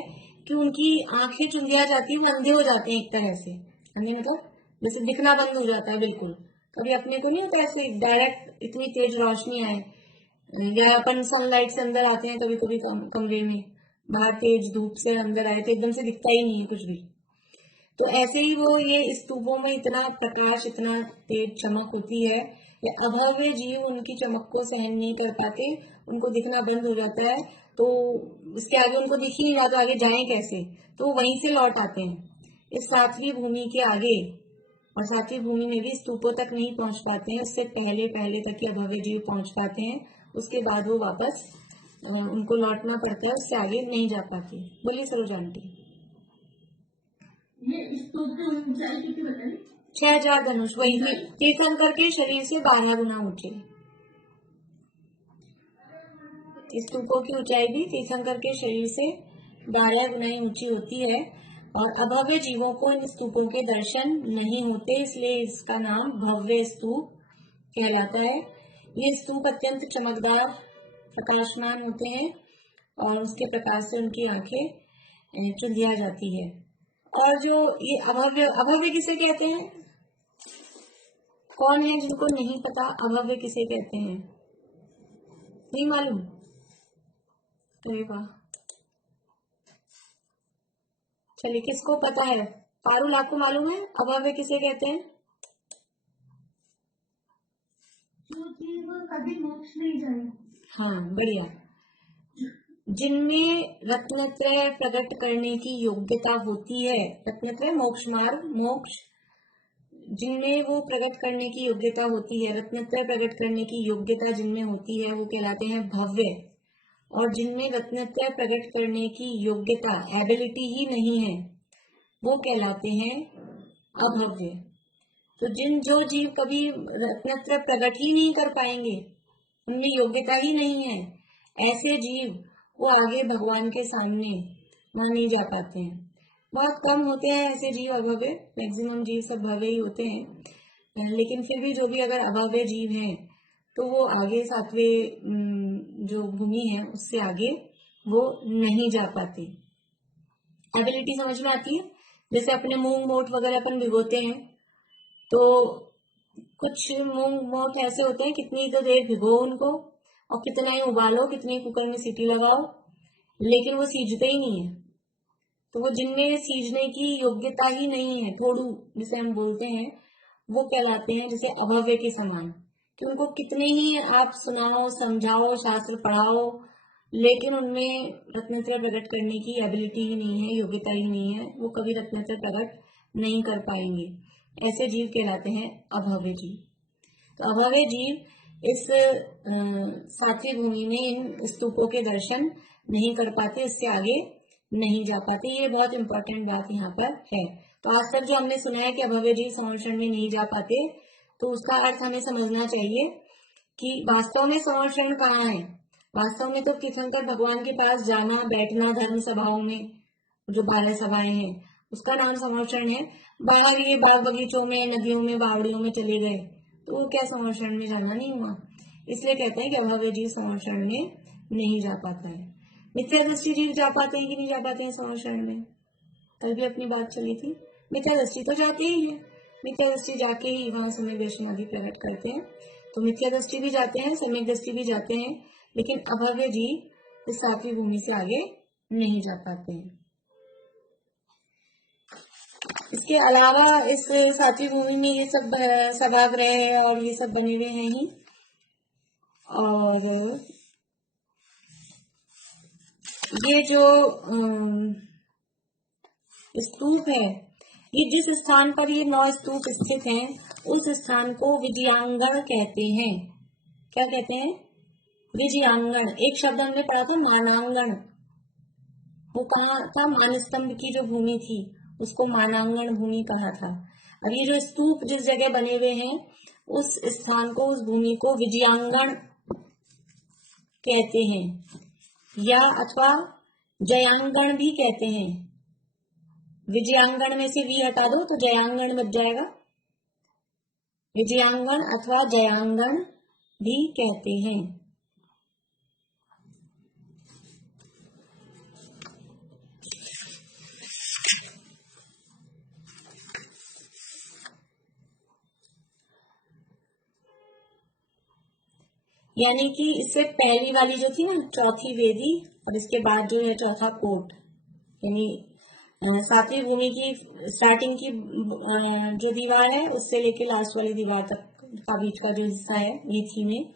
कि उनकी आंखें चुंदिया जाती है, वो अंधे हो जाते हैं एक तरह से। अंधे मतलब जैसे दिखना बंद हो जाता है बिल्कुल। कभी अपने को नहीं होता ऐसे डायरेक्ट इतनी तेज रोशनी आए, या अपन सनलाइट से अंदर आते हैं कभी कभी कमरे में, बाहर तेज धूप से अंदर आए तो एकदम से दिखता ही नहीं है कुछ भी। तो ऐसे ही वो ये स्तूपों में इतना प्रकाश, इतना तेज चमक होती है, या अभव्य जीव उनकी चमक को सहन नहीं कर पाते, उनको दिखना बंद हो जाता है, तो इसके आगे उनको दिख ही नहीं रहा, तो आगे जाएं कैसे, तो वहीं से लौट आते हैं। इस 7वीं भूमि के आगे और सातवीं भूमि में भी स्तूपों तक नहीं पहुंच पाते हैं, उससे पहले पहले तक ही अभव्य जीव पहुंच पाते हैं, उसके बाद वो वापस उनको लौटना पड़ता है, उससे आगे नहीं जा पाते। बोलिए सरोजा आंटी। ये स्तूप की ऊंचाई कितनी बताइए? 6000 धनुष, वही तीर्थंकर के शरीर से 12 गुना ऊंचे। स्तूपों की ऊंचाई भी तीर्थंकर के शरीर से 12 गुना ही ऊंची होती है, और अभव्य जीवों को इन स्तूपों के दर्शन नहीं होते, इसलिए इसका नाम भव्य स्तूप कहलाता है। ये स्तूप अत्यंत चमकदार प्रकाशमान होते हैं और उसके प्रकाश से उनकी आंखें चुंधिया जाती है। और जो ये अभव्य किसे कहते हैं? कौन है जिनको नहीं पता अभव्य किसे कहते हैं? नहीं मालूम? अरे वाह, चलिए किसको पता है? पारुल आपको मालूम है अभव्य किसे कहते हैं? जो जीव कभी मोक्ष नहीं जाए। हाँ, बढ़िया। जिनमें रत्नत्रय प्रकट करने की योग्यता होती है, रत्नत्रय मोक्ष मार्ग, मोक्ष, जिनमें वो प्रकट करने की योग्यता होती है, रत्नत्रय प्रकट करने की योग्यता जिनमें होती है वो कहलाते हैं भव्य। और जिनमें रत्नत्रय प्रकट करने की योग्यता, एबिलिटी ही नहीं है, वो कहलाते हैं अभव्य। तो जो जीव कभी रत्नत्रय प्रकट ही नहीं कर पाएंगे, उनमें योग्यता ही नहीं है, ऐसे जीव वो आगे भगवान के सामने वहां नहीं जा पाते हैं। बहुत कम होते हैं ऐसे जीव अभव्य, मैक्सिमम जीव सब भव्य ही होते हैं, लेकिन फिर भी जो भी अगर अभव्य जीव हैं तो वो आगे सातवें जो भूमि है उससे आगे वो नहीं जा पाते। एबिलिटी समझ में आती है? जैसे अपने मूंग मोठ वगैरह अपन भिगोते हैं, तो कुछ मूंग मोठ ऐसे होते हैं, कितनी तो देर भिगो उनको और कितना ही उबालो, कितनी कुकर में सीटी लगाओ, लेकिन वो सीजते ही नहीं है। तो वो जिनमें सीजने की योग्यता ही नहीं है, थोड़ू जिसे हम बोलते हैं, वो कहलाते हैं जैसे अभव्य के समान, कि उनको कितने ही आप सुनाओ, समझाओ, शास्त्र पढ़ाओ, लेकिन उनमें रत्नत्रय प्रकट करने की एबिलिटी ही नहीं है, योग्यता ही नहीं है, वो कभी रत्नत्रय प्रकट नहीं कर पाएंगे। ऐसे जीव कहलाते हैं अभव्य जीव। तो अभव्य जीव इस सातवीं भूमि में इन स्तूपों के दर्शन नहीं कर पाते, इससे आगे नहीं जा पाते। ये बहुत इंपॉर्टेंट बात यहाँ पर है। तो आज तक जो हमने सुना है कि अभव्य जीव संरक्षण में नहीं जा पाते, तो उसका अर्थ हमें समझना चाहिए कि वास्तव में संरक्षण कहाँ है। वास्तव में तो तीर्थंकर भगवान के पास जाना, बैठना, धर्म सभाओं में जो 12 सभाएं हैं उसका नाम संरक्षण है। बाहर ये बाग बगीचों में, नदियों में, बावड़ियों में चले गए तो वो क्या संरक्षण में जाना नहीं हुआ। इसलिए कहते हैं कि अभव्य जीव संरक्षण में नहीं जा पाता है। मिथ्या दृष्टि जीव जा पाते हैं कि नहीं जा पाते हैं संरक्षण में? कल भी अपनी बात चली थी। मिथ्या दृष्टि तो जाते ही है, मिथ्या दृष्टि जाके ही वहां सम्यक दर्शन आदि प्रकट करते हैं। तो मिथ्या दृष्टि भी जाते हैं, सम्यक दृष्टि भी जाते हैं, लेकिन अभव्य जीव इस सातवीं भूमि से आगे नहीं जा पाते हैं। इसके अलावा इस सातवीं भूमि में ये सब सभागृह और ये सब बने हुए हैं ही। और ये जो स्तूप है, ये जिस स्थान पर ये 9 स्तूप स्थित हैं, उस स्थान को विजयांगण कहते हैं। क्या कहते हैं? विजयांगण। एक शब्द हमने पढ़ा था मानांगण, वो कहाँ था? मानस्तंभ की जो भूमि थी उसको मानांगण भूमि कहा था। अब ये जो स्तूप जिस जगह बने हुए हैं उस स्थान को, उस भूमि को विजयांगण कहते हैं, या अथवा जयांगण भी कहते हैं। विजयांगण में से वी हटा दो तो जयांगण बच जाएगा। विजयांगण अथवा जयांगण भी कहते हैं। यानी कि इससे पहली वाली जो थी ना, चौथी वेदी, और इसके बाद जो है चौथा कोट, यानी सातवीं भूमि की स्टार्टिंग की जो दीवार है उससे लेके लास्ट वाली दीवार तक का बीच का जो हिस्सा है वीथी में,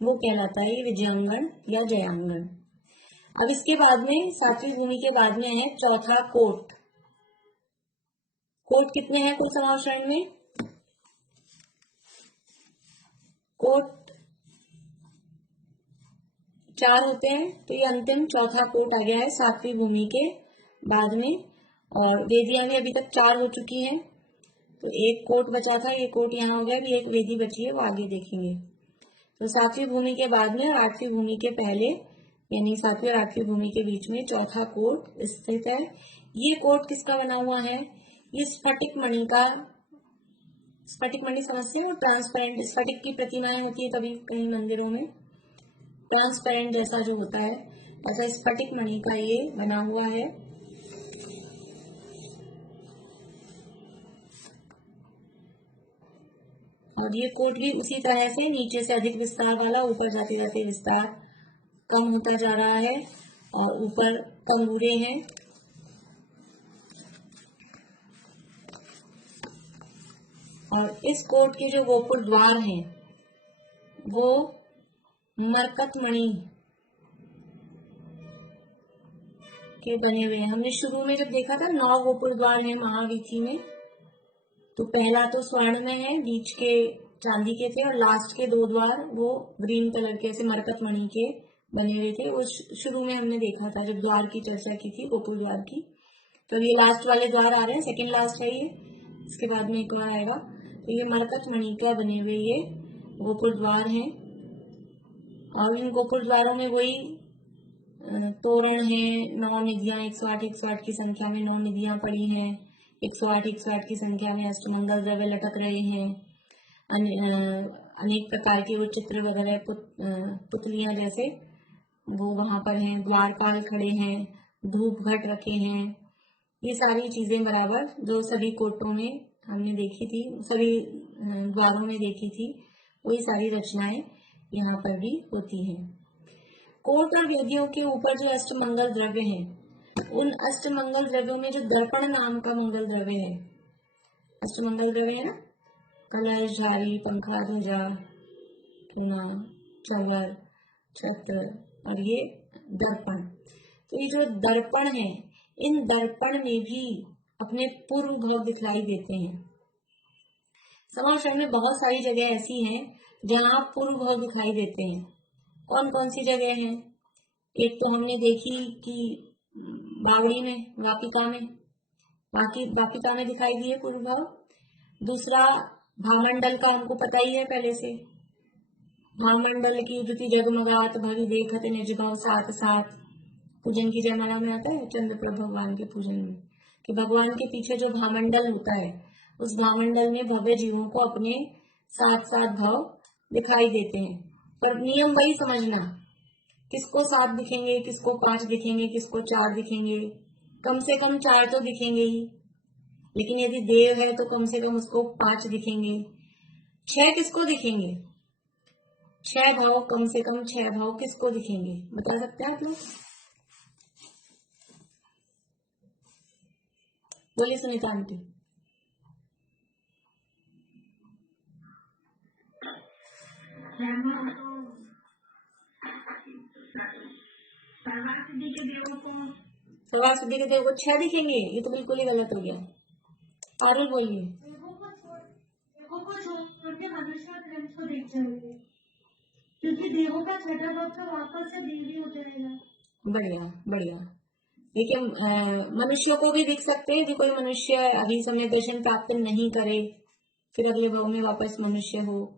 वो कहलाता है विजयांगण या जयांगण। अब इसके बाद में, सातवीं भूमि के बाद में है चौथा कोट। कोट कितने हैं कुल समावशरण में? कोट 4 होते हैं, तो ये अंतिम चौथा कोट आ गया है सातवीं भूमि के बाद में। और वेदियां भी अभी तक 4 हो चुकी हैं, तो एक कोट बचा था, ये कोट यहाँ हो गया, अभी एक वेदी बची है, वो आगे देखेंगे। तो सातवीं भूमि के बाद में और आठवीं भूमि के पहले, यानी सातवीं और आठवीं भूमि के बीच में चौथा कोट स्थित है। ये कोट किसका बना हुआ है? ये स्फटिक मणि का, स्फटिक मणि समझते हैं, वो ट्रांसपेरेंट स्फटिक की प्रतिमाएं होती है कभी कहीं मंदिरों में, ट्रांसपेरेंट जैसा जो होता है, ऐसा स्फटिक मणि का ये बना हुआ है। और ये कोट भी उसी तरह से नीचे से अधिक विस्तार वाला, ऊपर जाते जाते विस्तार कम होता जा रहा है और ऊपर तंबूरे हैं। और इस कोट के जो गोपुर द्वार हैं वो मरकत मणि के बने हुए हैं। हमने शुरू में जब देखा था 9 गोपुर द्वार हैं महावीथी में, तो पहला तो स्वर्ण में है, बीच के चांदी के थे और लास्ट के 2 द्वार वो ग्रीन कलर के ऐसे मरकत मणि के बने हुए थे। वो शुरू में हमने देखा था जब द्वार की चर्चा की थी, गोपुर द्वार की। तो ये लास्ट वाले द्वार आ रहे हैं, सेकंड लास्ट है ये, इसके बाद में एक और आएगा। तो ये मरकत मणि का बने हुए ये गोपुर द्वार हैं। और इन गोपुर द्वारों में वही तोरण है, 9 निधियां, 108 की संख्या में 9 निधियां पड़ी हैं, 108 की संख्या में अष्टमंगल द्रव्य लटक रहे हैं, अनेक प्रकार के वो चित्र वगैरह पुतलियां जैसे वो वहां पर हैं, द्वारपाल खड़े हैं, धूप घट रखे हैं, ये सारी चीजें बराबर जो सभी कोटों में हमने देखी थी, सभी द्वारों में देखी थी, वही सारी रचनाएं यहाँ पर भी होती हैं। कोट और वेदियों के ऊपर जो अष्टमंगल द्रव्य हैं, उन अष्टमंगल द्रव्यों में जो दर्पण नाम का मंगल द्रव्य है, अष्टमंगल द्रव्य है ना, कलश, झारी, पंखा, ध्वजा, पूना, चवर, छत्र और ये दर्पण। तो ये जो दर्पण है, इन दर्पण में भी अपने पूर्व भाव दिखलाई देते हैं। समाशरण में बहुत सारी जगह ऐसी हैं जहाँ पूर्व भाव दिखाई देते हैं। कौन कौन सी जगह हैं? एक तो हमने देखी कि बावड़ी में, वापिका में दिखाई दिए पूर्व भाव। दूसरा भामंडल का हमको पता ही है पहले से, भामंडल की उदिति जगमगात भरि देखत निज भाव साथ साथ, पूजन की जयमाला में आता है चंद्रप्रभ भगवान के पूजन में, कि भगवान के पीछे जो भामंडल होता है, उस भामंडल में भव्य जीवों को अपने साथ साथ भाव दिखाई देते हैं। पर नियम वही समझना, किसको 7 दिखेंगे, किसको 5 दिखेंगे, किसको 4 दिखेंगे, कम से कम 4 तो दिखेंगे ही, लेकिन यदि देव है तो कम से कम उसको 5 दिखेंगे। 6 किसको दिखेंगे? 6 भाव, कम से कम 6 भाव किसको दिखेंगे, बता सकते हैं आप लोग? बोलिए सुनीता आंटी। सर्वासिद्धि के देव को 6 दिखेंगे, ये तो बिल्कुल ही गलत हो गया। पारुल बोलिए। क्योंकि देवों का छठा भाव का वापस से देवी हो जाएगा। बढ़िया बढ़िया। देखिए मनुष्यों को भी दिख सकते हैं, यदि कोई मनुष्य अभी समय दर्शन प्राप्त नहीं करे, फिर अगले भाव में वापस मनुष्य हो,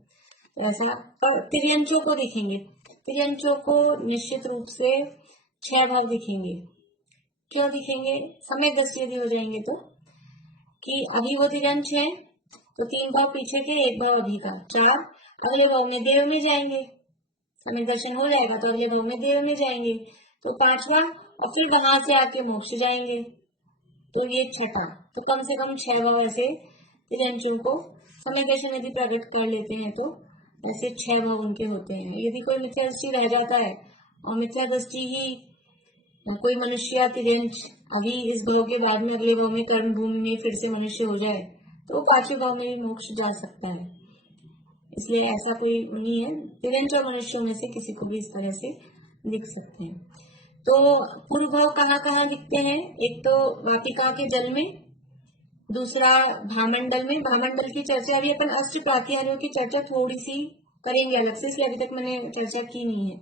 ऐसा। और तिर्यंचों को दिखेंगे, तिर्यंचों को निश्चित रूप से 6 भाव दिखेंगे। क्यों दिखेंगे? समय दृष्टि यदि हो जाएंगे तो, कि अभी वो तिर्यंच है तो 3 भाव पीछे के, 1 भाव अभी का, 4, अगले भाव में देव में जाएंगे, समय दर्शन हो जाएगा तो अगले भाव में देव में जाएंगे, तो 5वां, और फिर वहां से आके मोक्ष जाएंगे, तो ये 6ठा। तो कम से कम 6 भाव ऐसे तिर्यंचों को समय दर्शन यदि प्रकट कर लेते हैं तो ऐसे 6 भाव उनके होते हैं। यदि कोई मिथ्या दृष्टि रह जाता है और मिथ्या दृष्टि ही कोई मनुष्य तिर्यंच अभी इस भाव के बाद में अगले भाव में कर्म भूमि में फिर से मनुष्य हो जाए तो वो 5वें भाव में भी मोक्ष जा सकता है। इसलिए ऐसा कोई नहीं है, तिर्यंच और मनुष्यों में से किसी को भी इस तरह से दिख सकते हैं। तो पूर्व भाव कहाँ कहाँ दिखते हैं? एक तो वापिका के जल में, दूसरा भामंडल में। भामंडल की चर्चा अभी अपन अष्ट प्रातिहार्यों की चर्चा थोड़ी सी करेंगे अलग से, इसलिए अभी तक मैंने चर्चा की नहीं है।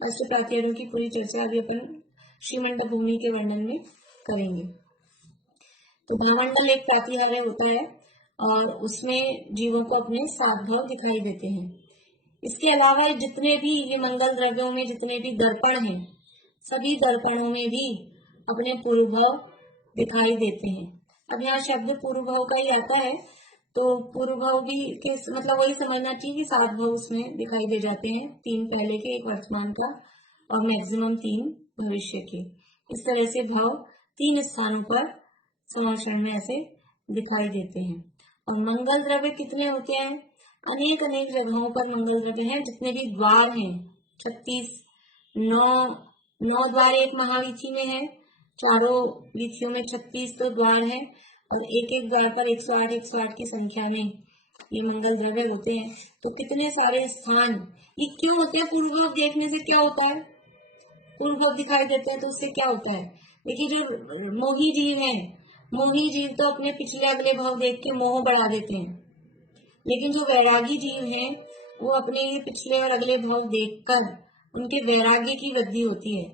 अष्ट प्रातिहारों की पूरी चर्चा अभी अपन श्रीमंडप भूमि के वर्णन में करेंगे। तो भावमंडल एक प्रातिहार्य होता है और उसमें जीवों को अपने 7 भाव दिखाई देते हैं। इसके अलावा जितने भी ये मंगल द्रव्यों में जितने भी दर्पण हैं, सभी दर्पणों में भी अपने पूर्व भाव दिखाई देते हैं। अब यहाँ शब्द पूर्व भाव का ही आता है, तो पूर्व भाव भी के मतलब वही समझना चाहिए कि 7 भाव उसमें दिखाई दे जाते हैं, 3 पहले के, 1 वर्तमान का और मैक्सिमम 3 भविष्य के। इस तरह से भाव 3 स्थानों पर समावशरण में ऐसे दिखाई देते हैं। और मंगल द्रव्य कितने होते हैं? अनेक अनेक जगहों पर मंगल द्रव्य हैं। जितने भी द्वार हैं 36, 9 द्वार एक महावीथी में है, चारों वीथियों में 36 तो द्वार है और एक एक द्वार पर 108 की संख्या में ये मंगल द्रव्य होते हैं। तो कितने सारे स्थान ये क्यों होते हैं? पूर्व भाव देखने से क्या होता है? पूर्व भाव दिखाई देते हैं तो उससे क्या होता है? देखिए, जो मोही जीव है, मोही जीव तो अपने पिछले अगले भाव देख के मोह बढ़ा देते हैं, लेकिन जो वैरागी जीव हैं वो अपने पिछले और अगले भाव देखकर उनके वैराग्य की वृद्धि होती है।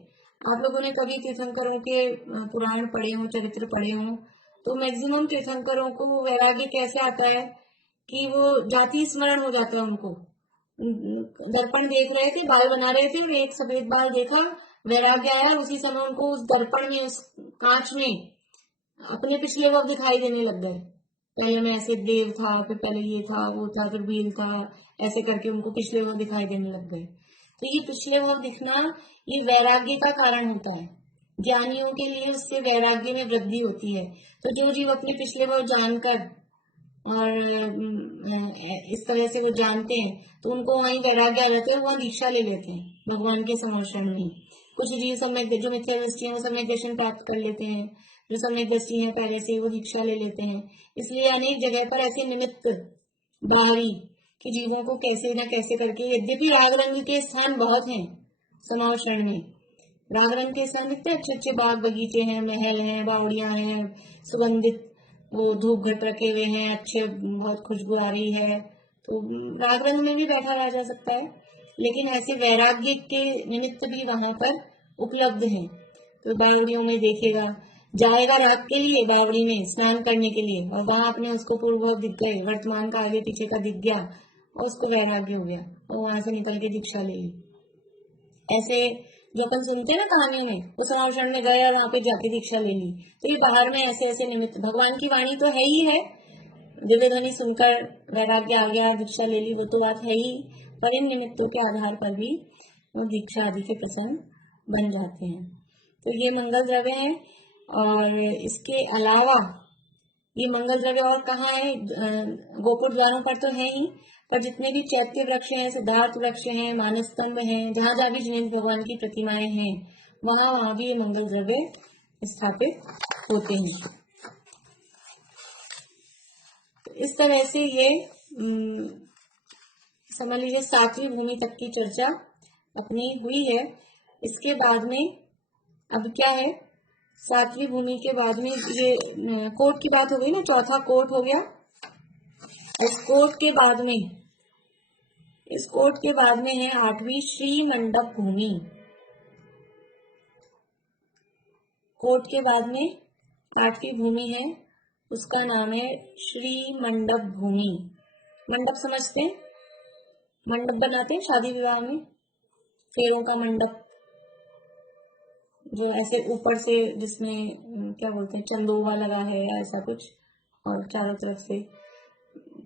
आप लोगों ने कभी तीर्थंकरों के पुराण पढ़े हो, चरित्र पढ़े हो, तो मैक्सिमम तीर्थंकरों को वैराग्य कैसे आता है कि वो जाति स्मरण हो जाता है उनको। दर्पण देख रहे थे, बाल बना रहे थे और एक सफेद बाल देखा, वैराग्य आया, उसी समय उनको उस दर्पण में, उस कांच में अपने पिछले भाव दिखाई देने लग गए। पहले मैं ऐसे देव था, फिर पहले ये था, वो था, फिर भील था, ऐसे करके उनको पिछले भाव दिखाई देने लग गए। तो ये पिछले भाव दिखना ये वैराग्य का कारण होता है। ज्ञानियों के लिए उससे वैराग्य में वृद्धि होती है। तो जो जीव अपने पिछले भाव जानकर और इस तरह से वो जानते हैं तो उनको वहीं वैराग्य आ जाते हैं, वहां दीक्षा ले लेते हैं भगवान के समर्षण में। कुछ जीव सम्यक जो मिथ्या दृष्टि है वो सम्यक दर्शन प्राप्त कर लेते हैं, जो सम्यक दृष्टि है पहले से वो दीक्षा ले लेते हैं। इसलिए अनेक जगह पर ऐसे निमित्त बाहरी कि जीवों को कैसे न कैसे करके, यद्यपि राग रंग के स्थान बहुत हैं समावशरण में, राग रंग के स्थान इतने अच्छे अच्छे बाग बगीचे हैं, महल हैं, बावड़ियां हैं, सुगंधित वो धूप घट रखे हुए हैं, अच्छे बहुत खुशबू आ रही है, तो राग रंग में भी बैठा रहा जा सकता है। लेकिन ऐसे वैराग्य के निमित्त भी वहां पर उपलब्ध हैं। तो बावड़ियों में देखेगा, जाएगा रात के लिए बावड़ी में स्नान करने के लिए और वहां अपने उसको पूर्व भाव दिख गए, वर्तमान का आगे पीछे का दिख गया और उसको वैराग्य हो गया और वहां से निकल के दीक्षा ले ली। ऐसे जो अपन सुनते हैं ना कहानियों में, वो समावशरण में गए और वहां पे जाके दीक्षा ले ली। तो ये बाहर में ऐसे ऐसे निमित्त, भगवान की वाणी तो है ही है, दिव्य ध्वनि सुनकर वैराग्य आ गया, दीक्षा ले ली, वो तो बात है ही, पर इन निमित्तों के आधार पर भी वो दीक्षा आदि के प्रसंग बन जाते हैं। तो ये मंगल द्रव्य है। और इसके अलावा ये मंगल द्रव्य और कहाँ है? गोपुर द्वारों पर तो है ही, पर जितने भी चैत्य वृक्ष हैं, सिद्धार्थ वृक्ष हैं, मानस स्तंभ हैं, जहां जहां भी जिन भगवान की प्रतिमाएं हैं वहां भी ये मंगल द्रव्य स्थापित होते हैं। इस तरह से ये समझ लीजिए 7वीं भूमि तक की चर्चा अपनी हुई है। इसके बाद में अब क्या है? 7वीं भूमि के बाद में ये कोट की बात हो गई ना, चौथा कोट हो गया। इस कोट के बाद में है 8वीं श्री मंडप भूमि। कोट के बाद में 8वीं भूमि है, उसका नाम है श्री मंडप भूमि। मंडप समझते हैं? मंडप बनाते हैं शादी विवाह में, फेरों का मंडप, जो ऐसे ऊपर से जिसमें क्या बोलते हैं, चंदोवा लगा है या ऐसा कुछ और चारों तरफ से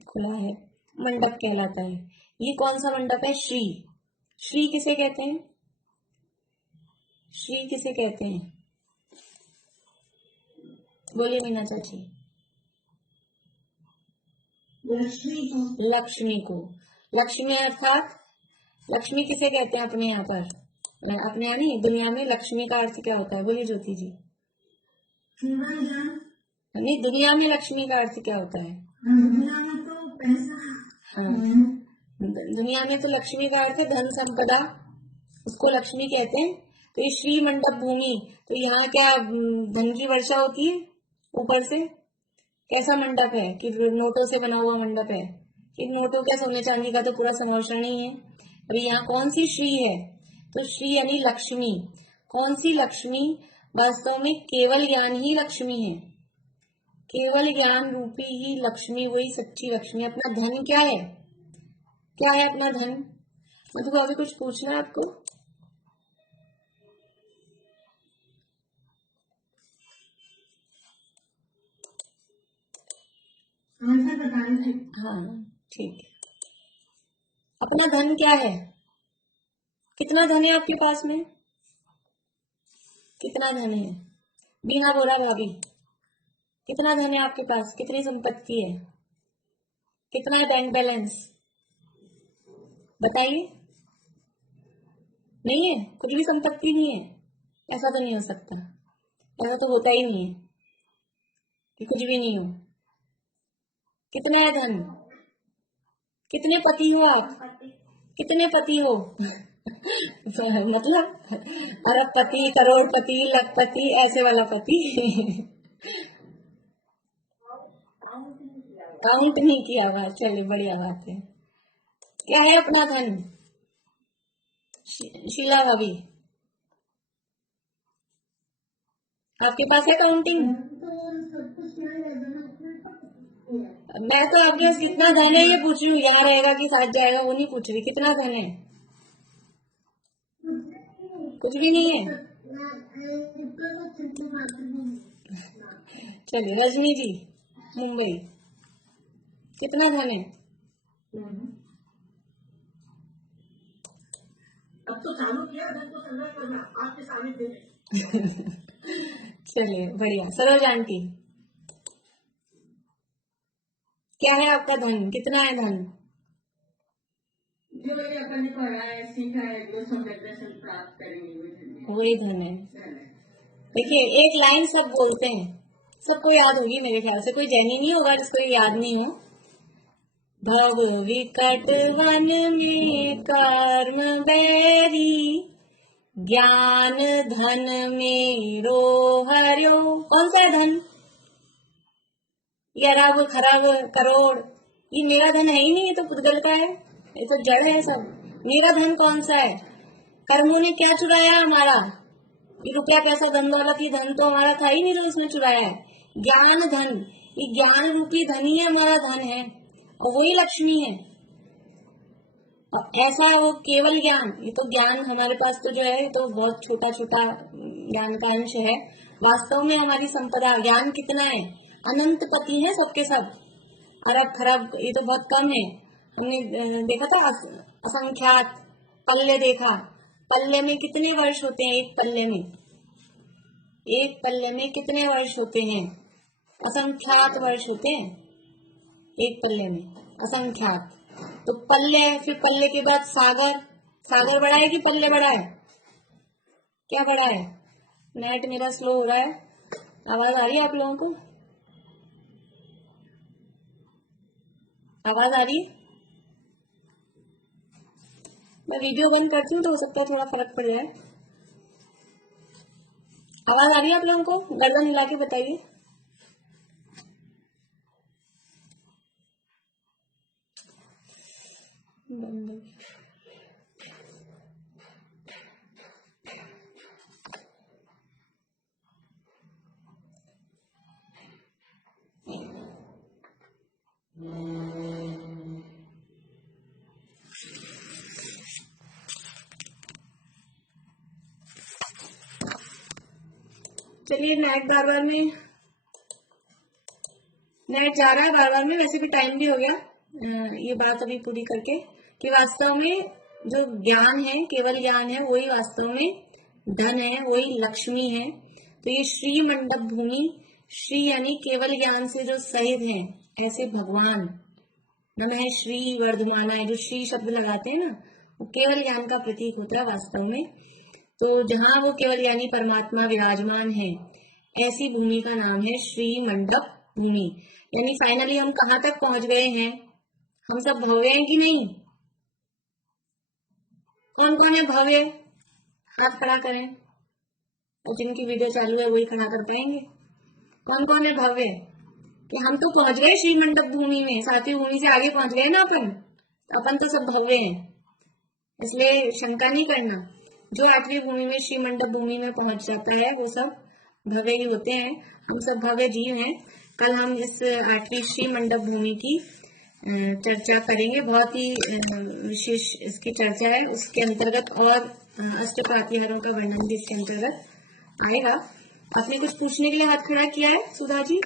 खुला है, मंडप कहलाता है। ये कौन सा मंडप है? श्री। श्री किसे कहते हैं? श्री किसे कहते हैं? बोलिए मीना चाची। लक्ष्मी को। लक्ष्मी अर्थात, लक्ष्मी किसे कहते हैं अपने यहाँ पर? अपने यहाँ नहीं, दुनिया में लक्ष्मी का अर्थ क्या होता है? बोलिए ज्योति जी। नहीं, दुनिया में लक्ष्मी का अर्थ क्या होता है? दुनिया में तो पैसा। हाँ, दुनिया में तो लक्ष्मी का अर्थ है धन संपदा, उसको लक्ष्मी कहते हैं। तो ये श्री मंडप भूमि, तो यहाँ क्या धन की वर्षा होती है ऊपर से? कैसा मंडप है कि नोटों से बना हुआ मंडप है? इन मोटों का सोने चांदी का तो पूरा समवचरण ही है। अभी यहाँ कौन सी श्री है, तो श्री यानी लक्ष्मी। कौन सी लक्ष्मी? वास्तव में केवल ज्ञान ही लक्ष्मी है, केवल ज्ञान रूपी ही लक्ष्मी, वही सच्ची लक्ष्मी। अपना धन क्या है? क्या है अपना धन? मतलब अभी कुछ पूछना है आपको? हाँ ठीक है। अपना धन क्या है? कितना धन है आपके पास में? कितना धन है? बीना बोरा भाभी, कितना धन है आपके पास? कितनी संपत्ति है? कितना है बैंक बैलेंस? बताइए। नहीं है, कुछ भी संपत्ति नहीं है? ऐसा तो नहीं हो सकता, ऐसा तो होता ही नहीं है कि कुछ भी नहीं हो। कितना है धन? कितने पति हो आप? कितने पति हो? मतलब अरबपति, करोड़पति, लखपति, ऐसे वाला पति। काउंट नहीं किया हुआ, चलिए बढ़िया बात है। क्या है अपना धन? शीला भाभी, आपके पास है काउंटिंग? मैं तो आपके पास कितना धन है ये पूछ रही हूँ, यहाँ रहेगा कि साथ जाएगा वो नहीं पूछ रही। कितना धन है? कुछ भी नहीं है। चलिए रजनी जी, मुंबई, कितना धन है? अब तो चालू किया, धन तो चलना ही पड़ेगा आपके सामने। चलिए बढ़िया। सरोज आंटी, क्या है आपका धन? कितना है धन? जो ये अपन ने पढ़ा है, सीखा है, वो सब दर्शन प्राप्त करेंगे, वही धन है। देखिए एक लाइन सब बोलते हैं, सबको याद होगी मेरे ख्याल से, कोई जैनी नहीं होगा जिसको याद नहीं हो। भव विकट वन में कर्म बैरी, ज्ञान धन मेरो हर्यो। कौन सा है धन? ये अरब खरब करोड़, ये मेरा धन है ही नहीं, ये तो पुद्गल का है, ये तो जड़ है सब। मेरा धन कौन सा है? कर्मों ने क्या चुराया हमारा? ये रुपया पैसा धन दौलत, ये धन तो हमारा था ही नहीं जो इसने चुराया है। ज्ञान धन, ये ज्ञान रूपी धन ही हमारा धन है और वही लक्ष्मी है। और ऐसा वो केवल ज्ञान, ये तो ज्ञान हमारे पास तो जो है तो बहुत छोटा छोटा ज्ञान का अंश है। वास्तव में हमारी संपदा ज्ञान कितना है? अनंत पति है सबके सब, अरब खरब, ये तो बहुत कम है। हमने देखा था असंख्यात, पल्ले देखा, पल्ले में कितने वर्ष होते हैं? एक पल्ले में, एक पल्ले में कितने वर्ष होते हैं? असंख्यात वर्ष होते हैं एक पल्ले में, असंख्यात। तो पल्ले, फिर पल्ले के बाद सागर, सागर बड़ा है कि पल्ले बड़ा है? क्या बड़ा है? नेट मेरा स्लो हो रहा है, आवाज आ रही है आप लोगों को? आवाज आ रही है? मैं वीडियो बंद करती हूँ तो हो सकता है थोड़ा फर्क पड़ जाए। आवाज आ रही है आप लोगों को? गर्दन हिला के बताइए। चलिए नेट बार बार में, नेट जा रहा है बार बार में, वैसे भी टाइम भी हो गया। ये बात अभी पूरी करके कि वास्तव में जो ज्ञान है, केवल ज्ञान है, वही वास्तव में धन है, वही लक्ष्मी है। तो ये श्री मंडप भूमि, श्री यानी केवल ज्ञान से जो सहित है, ऐसे भगवान नमः श्री वर्धमाना है, जो श्री शब्द लगाते हैं ना, वो केवल ज्ञान का प्रतीक होता है वास्तव में। तो जहाँ वो केवल ज्ञानी परमात्मा विराजमान है, ऐसी भूमि का नाम है श्री मंडप भूमि। यानी फाइनली हम कहाँ तक पहुंच गए हैं? हम सब भव्य हैं कि नहीं? कौन कौन है भव्य? हाथ खड़ा करें, और जिनकी वीडियो चालू है वही खड़ा कर पाएंगे। कौन कौन है भव्य? कि हम तो पहुंच गए श्री मंडप भूमि में, सातवीं भूमि से आगे पहुंच गए ना अपन तो सब भव्य हैं, इसलिए शंका नहीं करना। जो आठवीं भूमि में श्री मंडप भूमि में पहुंच जाता है वो सब भव्य ही होते हैं। हम सब भव्य जीव हैं। कल हम इस आठवीं श्री मंडप भूमि की चर्चा करेंगे, बहुत ही विशेष इसकी चर्चा है। उसके अंतर्गत और अष्टप्रातिहारों का वर्णन भी इसके अंतर्गत आएगा। आपने कुछ पूछने के लिए हाथ खड़ा किया है सुधा जी,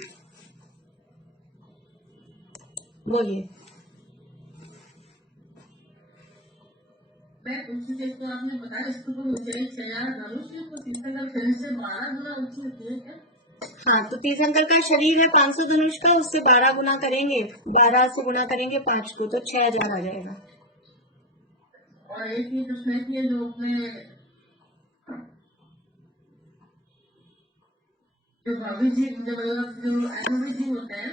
बोलिए। मैं पूछती थी तो आपने बताया स्तूप ऊंचाई 6000 धनुष तो तीर्थंकर शरीर से 12 गुना ऊंची होती है क्या? हाँ, तो तीर्थंकर का शरीर है 500 धनुष का, उससे 12 गुना करेंगे, 12 से गुना करेंगे 5 को, तो 6000 आ जाएगा। और एक ही प्रश्न है कि जो अपने जो भव्य जीव जो अनुभवी जीव होते हैं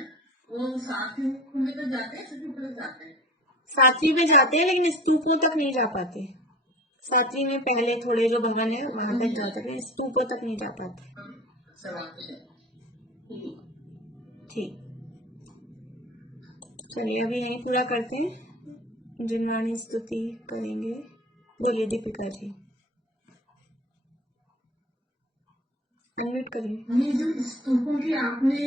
वो सातवीं में तो जाते हैं, छठी में जाते हैं, सातवीं में जाते हैं लेकिन स्तूपों तक नहीं जा पाते। सातवीं में पहले थोड़े जो भवन है वहां तक जाते हैं, स्तूपों तक नहीं जा पाते। ठीक, चलिए अभी यहीं पूरा करते हैं, जिनवाणी स्तुति करेंगे। बोलिए दीपिका जी, अनम्यूट करिए। ये जो स्तूपों की आपने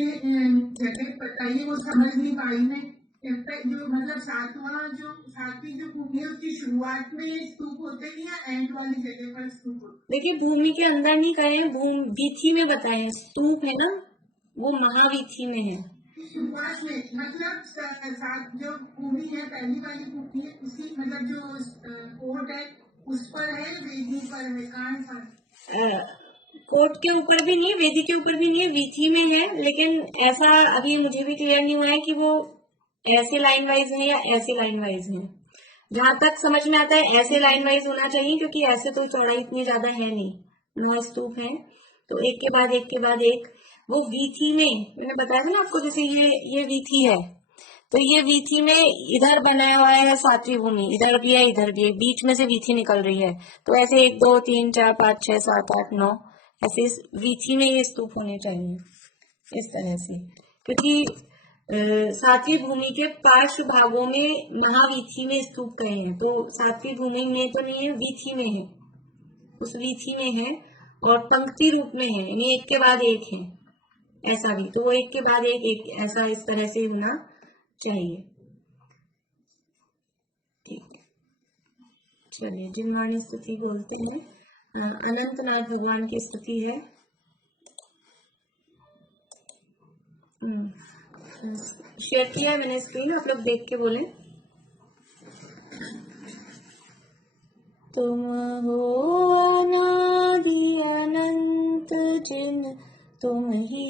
जगह बताई है वो समझ नहीं पाई मैं। जो मतलब सातवीं जो भूमि है उसकी शुरुआत में स्तूप होते हैं या एंड वाली जगह पर स्तूप होते हैं? देखिए भूमि के अंदर नहीं कहे, वीथी में बताए। स्तूप है ना वो महावीथी में है। शुरुआत में मतलब जो भूमि है पहली वाली भूमि है उसी मतलब जो कोट है उस पर है, वेदी पर है, कान पर? कोट के ऊपर भी नहीं, वेदी के ऊपर भी नहीं है, वीथी में है। लेकिन ऐसा अभी मुझे भी क्लियर नहीं हुआ है कि वो ऐसे लाइन वाइज है या ऐसे लाइन वाइज है। जहां तक समझ में आता है ऐसे लाइन वाइज होना चाहिए, क्योंकि ऐसे तो चौड़ाई इतनी ज्यादा है नहीं। 9 स्तूप है तो एक के बाद एक के बाद एक। वो वीथी में मैंने बताया था ना आपको, जैसे ये वीथी है तो ये वीथी में इधर बनाया हुआ है सातवीं भूमि, इधर भी है इधर भी है, बीच में से वीथी निकल रही है। तो ऐसे 1 2 3 4 5 6 7 8 9 ऐसे वीथी में ये स्तूप होने चाहिए इस तरह से, क्योंकि सातवीं भूमि के पार्श्व भागों में महावीथी में स्तूप गए हैं। तो सातवीं भूमि में तो नहीं है, वीथी में है, उस वीथी में है और पंक्ति रूप में है, यानी एक के बाद एक है। ऐसा भी तो वो एक के बाद एक ऐसा इस तरह से होना चाहिए। ठीक, चलिए जिनवाणी स्तुति बोलते हैं। अनंतनाथ भगवान की स्तुति है। शेयर किया है मैंने स्क्रीन, आप लोग देख के बोले। तुम हो अनादि अनंत जिन, तुम ही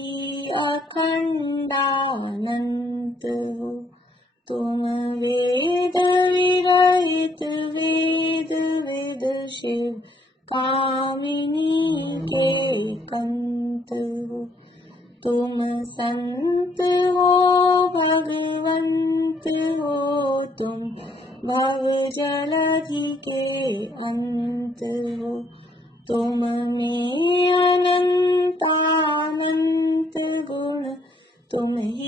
अखंडानंत हो। तुम वेद विरहित वेद वेद शिव कामिनी के कंत हो। तुम संत हो भगवंत हो, तुम भव जलधि के अंत हो। तुम में अनंतानंत गुण, तुम ही